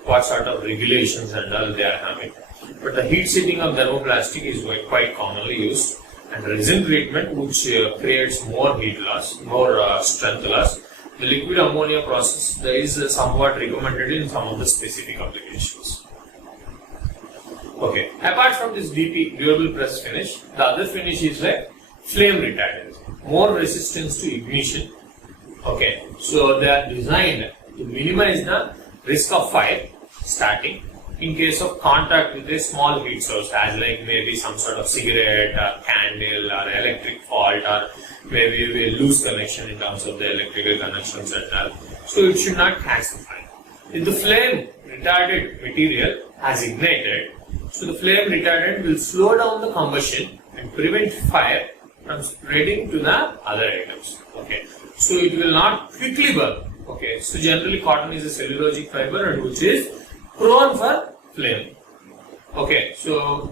what sort of regulations and all they are having. But the heat setting of thermoplastic is quite commonly used, and resin treatment which creates more heat loss, more strength loss. The liquid ammonia process is somewhat recommended in some of the specific applications. Okay, apart from this DP, durable press finish, the other finish is like flame retardant, more resistance to ignition. Okay, so they are designed to minimize the risk of fire starting in case of contact with a small heat source, as like maybe some sort of cigarette or candle or electric fault, or maybe a loose connection in terms of the electrical connections and all. So it should not catch the fire. If the flame retardant material has ignited, so the flame retardant will slow down the combustion and prevent fire from spreading to the other items. Okay, so it will not quickly burn. Okay, so generally cotton is a cellulosic fiber and which is prone for flame. Okay, so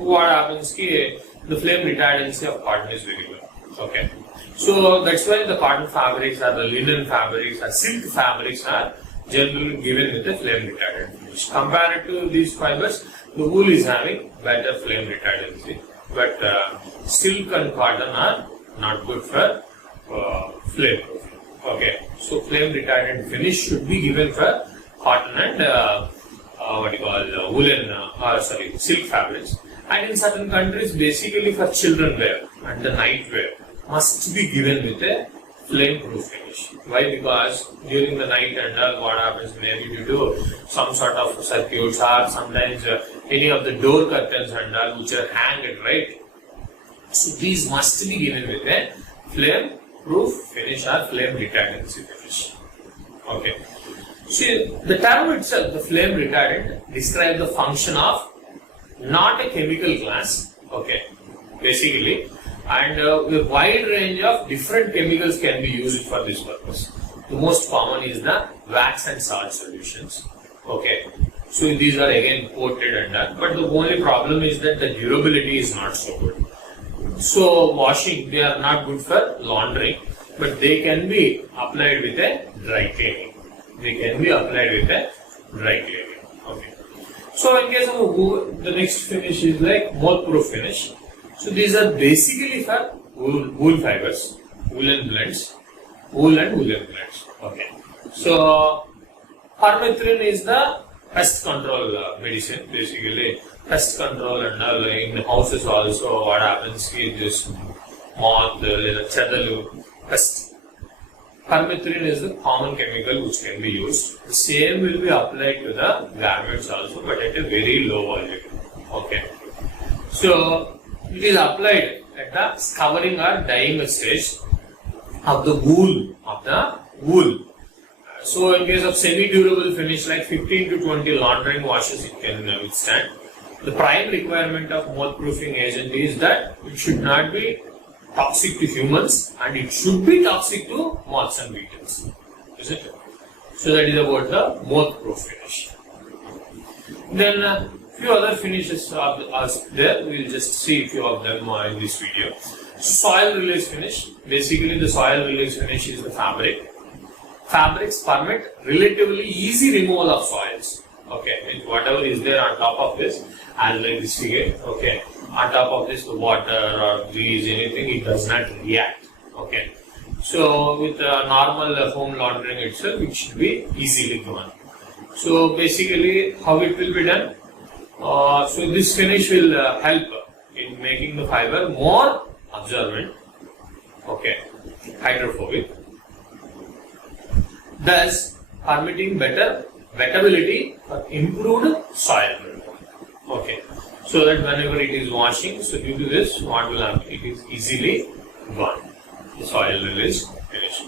what happens is the flame retardancy of cotton is very good. Okay, so that's why the cotton fabrics or the linen fabrics or silk fabrics are generally given with a flame retardant finish. Compared to these fibers, the wool is having better flame retardancy, but silk and cotton are not good for flame. Okay, so flame retardant finish should be given for cotton and woolen, silk fabrics. And in certain countries, basically for children wear and the night wear must be given with a flame proof finish. Why? Because during the night and all, what happens, maybe due to some sort of circuits or sometimes any of the door curtains and all which are hanged, right? So these must be given with a flame proof finish or flame retardancy finish. Okay. See, the term itself, the flame retardant, describes the function of not a chemical class, okay, basically, and a wide range of different chemicals can be used for this purpose. The most common is the wax and salt solutions, okay. So these are again coated and done, but the only problem is that the durability is not so good. So washing, they are not good for laundering, but they can be applied with a dry cleaning. They can be applied with a dry cleaning, okay. So in case of wool, the next finish is like moth-proof finish. So these are basically for wool fibers, woolen blends, wool and woolen blends. Okay. So permethrin is the pest control medicine. Basically, pest control and all in houses also. What happens is this moth, chadalu, pest. Permethrin is the common chemical which can be used. The same will be applied to the garments also, but at a very low volume. Okay. So it is applied at the scouring or dyeing stage of the wool. So in case of semi-durable finish like 15 to 20 laundering washes it can withstand. The prime requirement of moth-proofing agent is that it should not be toxic to humans and it should be toxic to moths and beetles. Is it? So that is about the moth-proof finish. Then few other finishes are there. We will just see a few of them in this video. Soil release finish. Basically, the soil release finish is the fabric. Fabrics permit relatively easy removal of soils. Okay, and whatever is there on top of this, as like this figure. Okay, on top of this, the water or grease, anything, it does not react. Okay, so with normal home laundering itself, it should be easily gone. So basically, how it will be done? So this finish will help in making the fiber more absorbent, okay, hydrophobic, thus permitting better wettability for improved soil removal. Okay, so that whenever it is washing, so due to this, what will happen? It is easily gone. The soil release finish.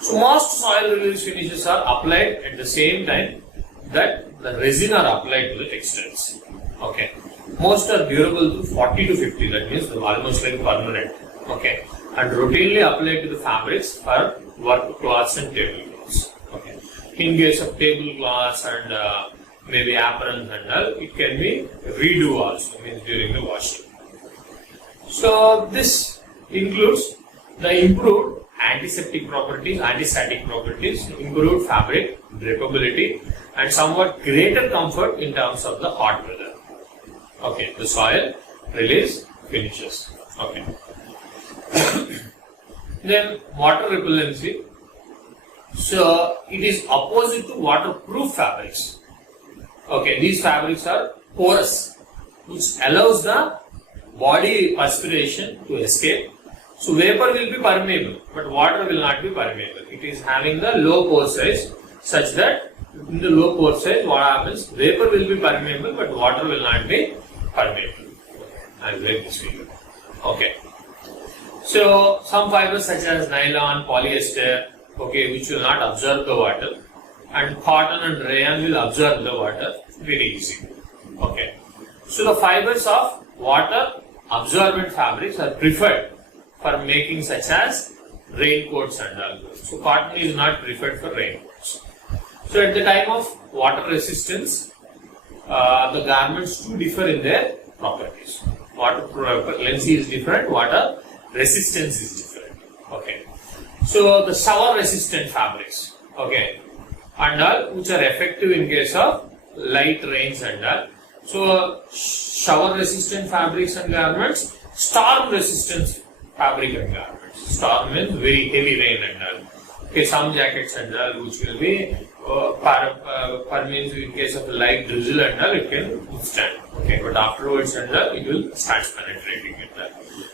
So most soil release finishes are applied at the same time that the resin are applied to the textiles. Okay, most are durable to 40 to 50. That means almost like permanent. Okay, and routinely applied to the fabrics for work cloths and tablecloths. Okay, in case of tablecloths and maybe aprons and all, it can be redo also, means during the washing. So this includes the improved antiseptic properties, anti-static properties, improved fabric drapability, and somewhat greater comfort in terms of the hot weather. Okay, the soil release finishes. Okay. Then water repellency. So it is opposite to waterproof fabrics. Okay, these fabrics are porous, which allows the body perspiration to escape. So vapor will be permeable, but water will not be permeable. It is having the low pore size such that in the low pore size, what happens? Vapor will be permeable, but water will not be permeable. I will make this figure. Okay. So some fibers such as nylon, polyester, okay, which will not absorb the water, and cotton and rayon will absorb the water very easily. Okay. So the fibers of water absorbent fabrics are preferred for making such as raincoats and all. So cotton is not preferred for raincoats. So at the time of water resistance, the garments too differ in their properties. Water repellency is different, water resistance is different. Okay. So the shower resistant fabrics, okay, and all which are effective in case of light rains and all. So shower resistant fabrics and garments, storm resistant fabric and garments. Storm means very heavy rain and all. Okay, some jackets and all which will be means in case of light drizzle and all it can withstand. Okay, but afterwards and all it will start penetrating and all.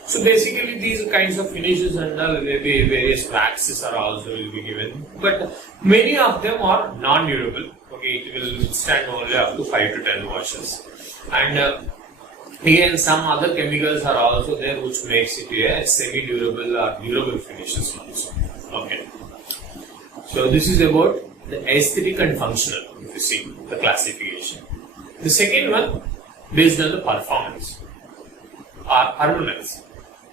So basically these kinds of finishes and maybe various waxes are also will be given, but many of them are non-durable. Okay, it will withstand only up to 5 to 10 washes, and again some other chemicals are also there which makes it a semi-durable or durable finishes also. Okay, so this is about the aesthetic and functional, if you see the classification. The second one based on the performance or permanence,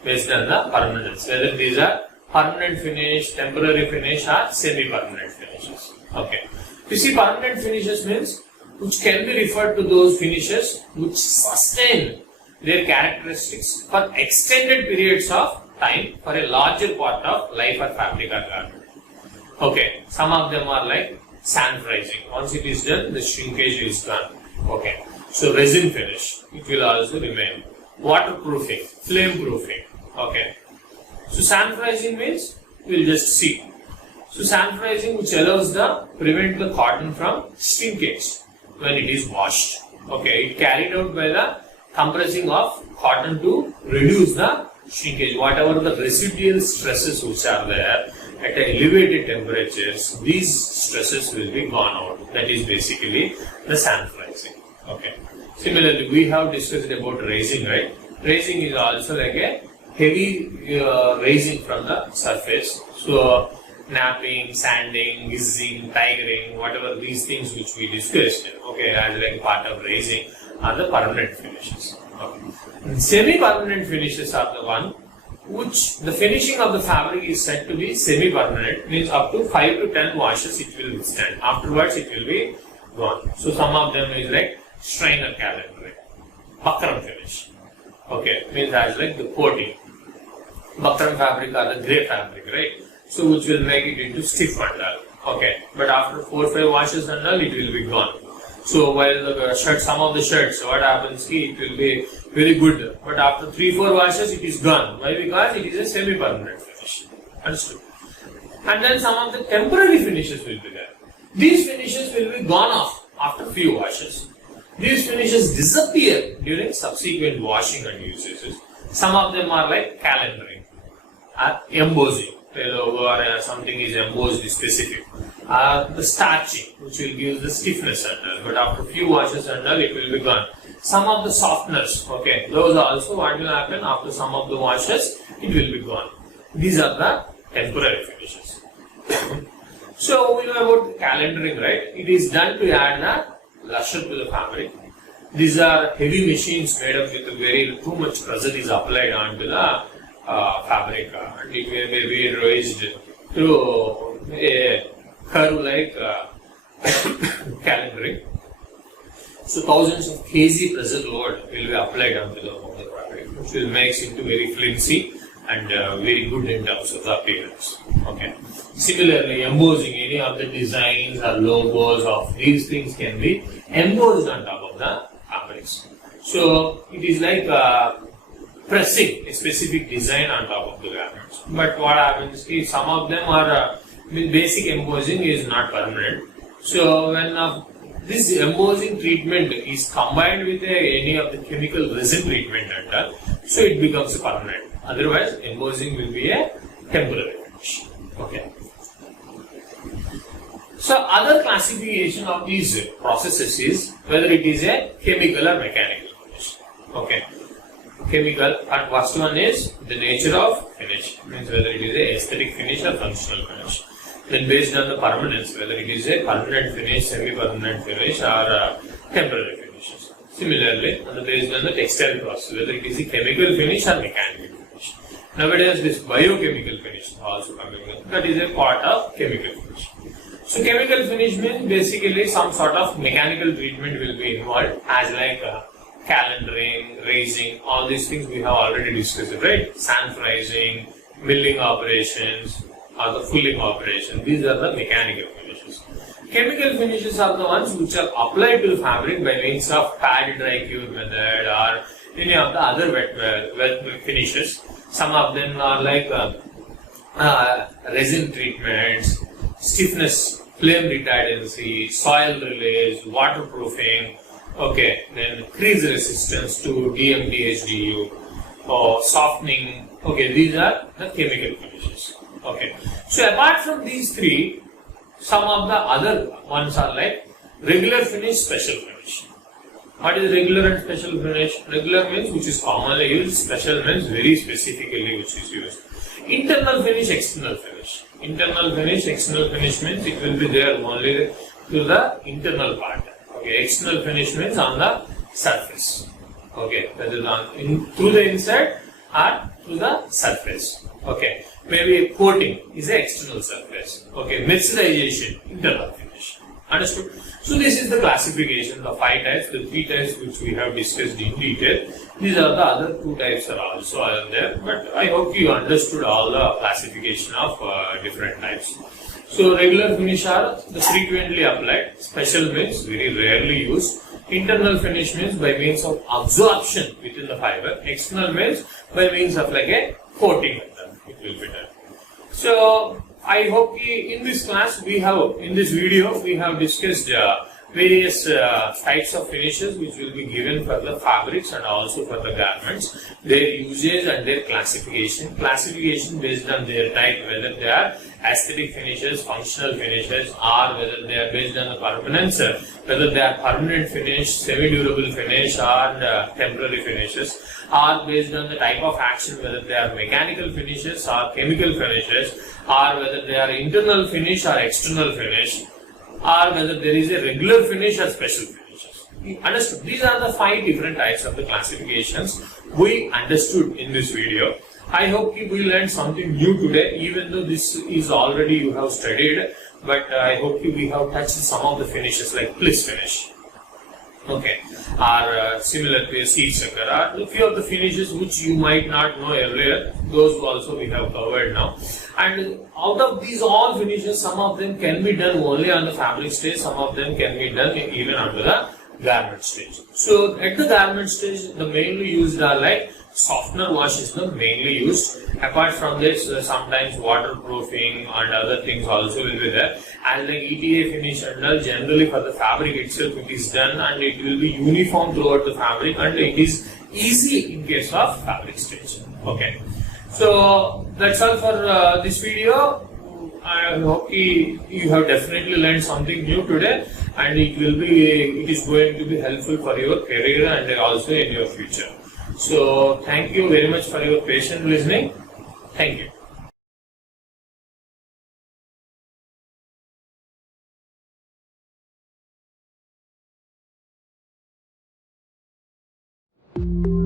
based on the permanence, whether these are permanent finish, temporary finish or semi-permanent finishes. Okay, you see permanent finishes means which can be referred to those finishes which sustain their characteristics for extended periods of time for a larger part of life or fabric or garment. Okay, some of them are like sand freezing. Once it is done, the shrinkage is gone. Okay, so resin finish, it will also remain. Waterproofing, flame proofing. Okay, so sand freezing means we will just see. So sand freezing which allows the prevent the cotton from shrinkage when it is washed. Okay, it carried out by the compressing of cotton to reduce the shrinkage. Whatever the residual stresses which are there at elevated temperatures, these stresses will be gone out. That is basically the sand freezing. Okay. Similarly, we have discussed about raising, right? Raising is also like a heavy raising from the surface. So napping, sanding, gizzing, tigering, whatever these things which we discussed, okay, as like part of raising are the permanent finishes. Okay. Semi-permanent finishes are the one which the finishing of the fabric is said to be semi-permanent, means up to 5 to 10 washes it will withstand. Afterwards it will be gone. So some of them is like strainer calendar, buckram finish. Okay, means as like the coating. Buckram fabric or the grey fabric, right? So which will make it into stiff and all. Okay, but after 4 or 5 washes and all, it will be gone. So while the shirt, some of the shirts, what happens, it will be very good, but after 3-4 washes it is gone. Why? Because it is a semi-permanent finish. Understood? And then some of the temporary finishes will be there. These finishes will be gone off after few washes. These finishes disappear during subsequent washing and usages. Some of them are like calendaring, embossing. A logo or something is embossed specific. The starching, which will give the stiffness and all, but after few washes and all, it will be gone. Some of the softeners, okay, those also what will happen after some of the washes, it will be gone. These are the temporary finishes. So we know about calendaring, right? It is done to add the lustre to the fabric. These are heavy machines made up with very too much pressure is applied onto the fabric, and it may be raised through a curve like calendaring. So thousands of kg pressure load will be applied onto the fabric, which will make it into very flimsy and very good in terms of the appearance. Okay. Similarly, embossing, any of the designs or logos of these things can be embossed on top of the fabrics. So it is like pressing a specific design on top of the garments. But what happens is some of them are basic embossing is not permanent. So when this embossing treatment is combined with any of the chemical resin treatment and all, so it becomes permanent. Otherwise, embossing will be a temporary finish. Okay. So other classification of these processes is whether it is a chemical or mechanical finish. Okay. Chemical, and first one is the nature of finish, means whether it is a aesthetic finish or functional finish. Then based on the permanence, whether it is a permanent finish, semi-permanent finish or temporary finishes. Similarly, based on the textile process, whether it is a chemical finish or mechanical finish. Nowadays this biochemical finish also coming in, that is a part of chemical finish. So chemical finish means basically some sort of mechanical treatment will be involved, as like calendaring, raising, all these things we have already discussed, right? Sand freezing, milling operations, or the fulling operation. These are the mechanical finishes. Chemical finishes are the ones which are applied to the fabric by means of pad dry cure method or any of the other wet finishes. Some of them are like resin treatments, stiffness, flame retardancy, soil release, waterproofing. Okay, then crease resistance to DMDHDU. or softening. Okay, these are the chemical finishes. Okay, so apart from these three, some of the other ones are like regular finish, special finish. What is regular and special finish? Regular means which is commonly used, special means very specifically which is used. Internal finish, external finish. Internal finish, external finish means it will be there only to the internal part. Okay, external finish means on the surface. Okay, whether through the inside or through the surface. Okay, maybe coating is the external surface. Okay, mercerization, internal finish. Understood? So this is the classification, the 5 types, the 3 types which we have discussed in detail. These are the other 2 types are also there, but I hope you understood all the classification of different types. So regular finish are the frequently applied, special means very rarely used, internal finish means by means of absorption within the fiber, external means by means of like a coating method, it will be done. So I hope in this class in this video we have discussed various types of finishes which will be given for the fabrics and also for the garments, their usage and their classification. Classification based on their type, whether they are aesthetic finishes, functional finishes, or whether they are based on the permanence, whether they are permanent finish, semi-durable finish, or temporary finishes, or based on the type of action, whether they are mechanical finishes or chemical finishes, or whether they are internal finish or external finish, or whether there is a regular finish or special finishes. Understood? These are the 5 different types of the classifications we understood in this video. I hope you will learn something new today, even though this is already you have studied, but I hope we have touched some of the finishes like bliss finish. Okay, or similar to a seed sucker, or a few of the finishes which you might not know earlier, those also we have covered now. And out of these all finishes, some of them can be done only on the fabric stage, some of them can be done even under the garment stage. So at the garment stage, the mainly used are like softener wash is the mainly used. Apart from this, sometimes waterproofing and other things also will be there. And like ETA finish and all, generally for the fabric itself it is done and it will be uniform throughout the fabric and it is easy in case of fabric stage. Okay. So that's all for this video. I hope you have definitely learned something new today, and it is going to be helpful for your career and also in your future. So thank you very much for your patient listening. Thank you.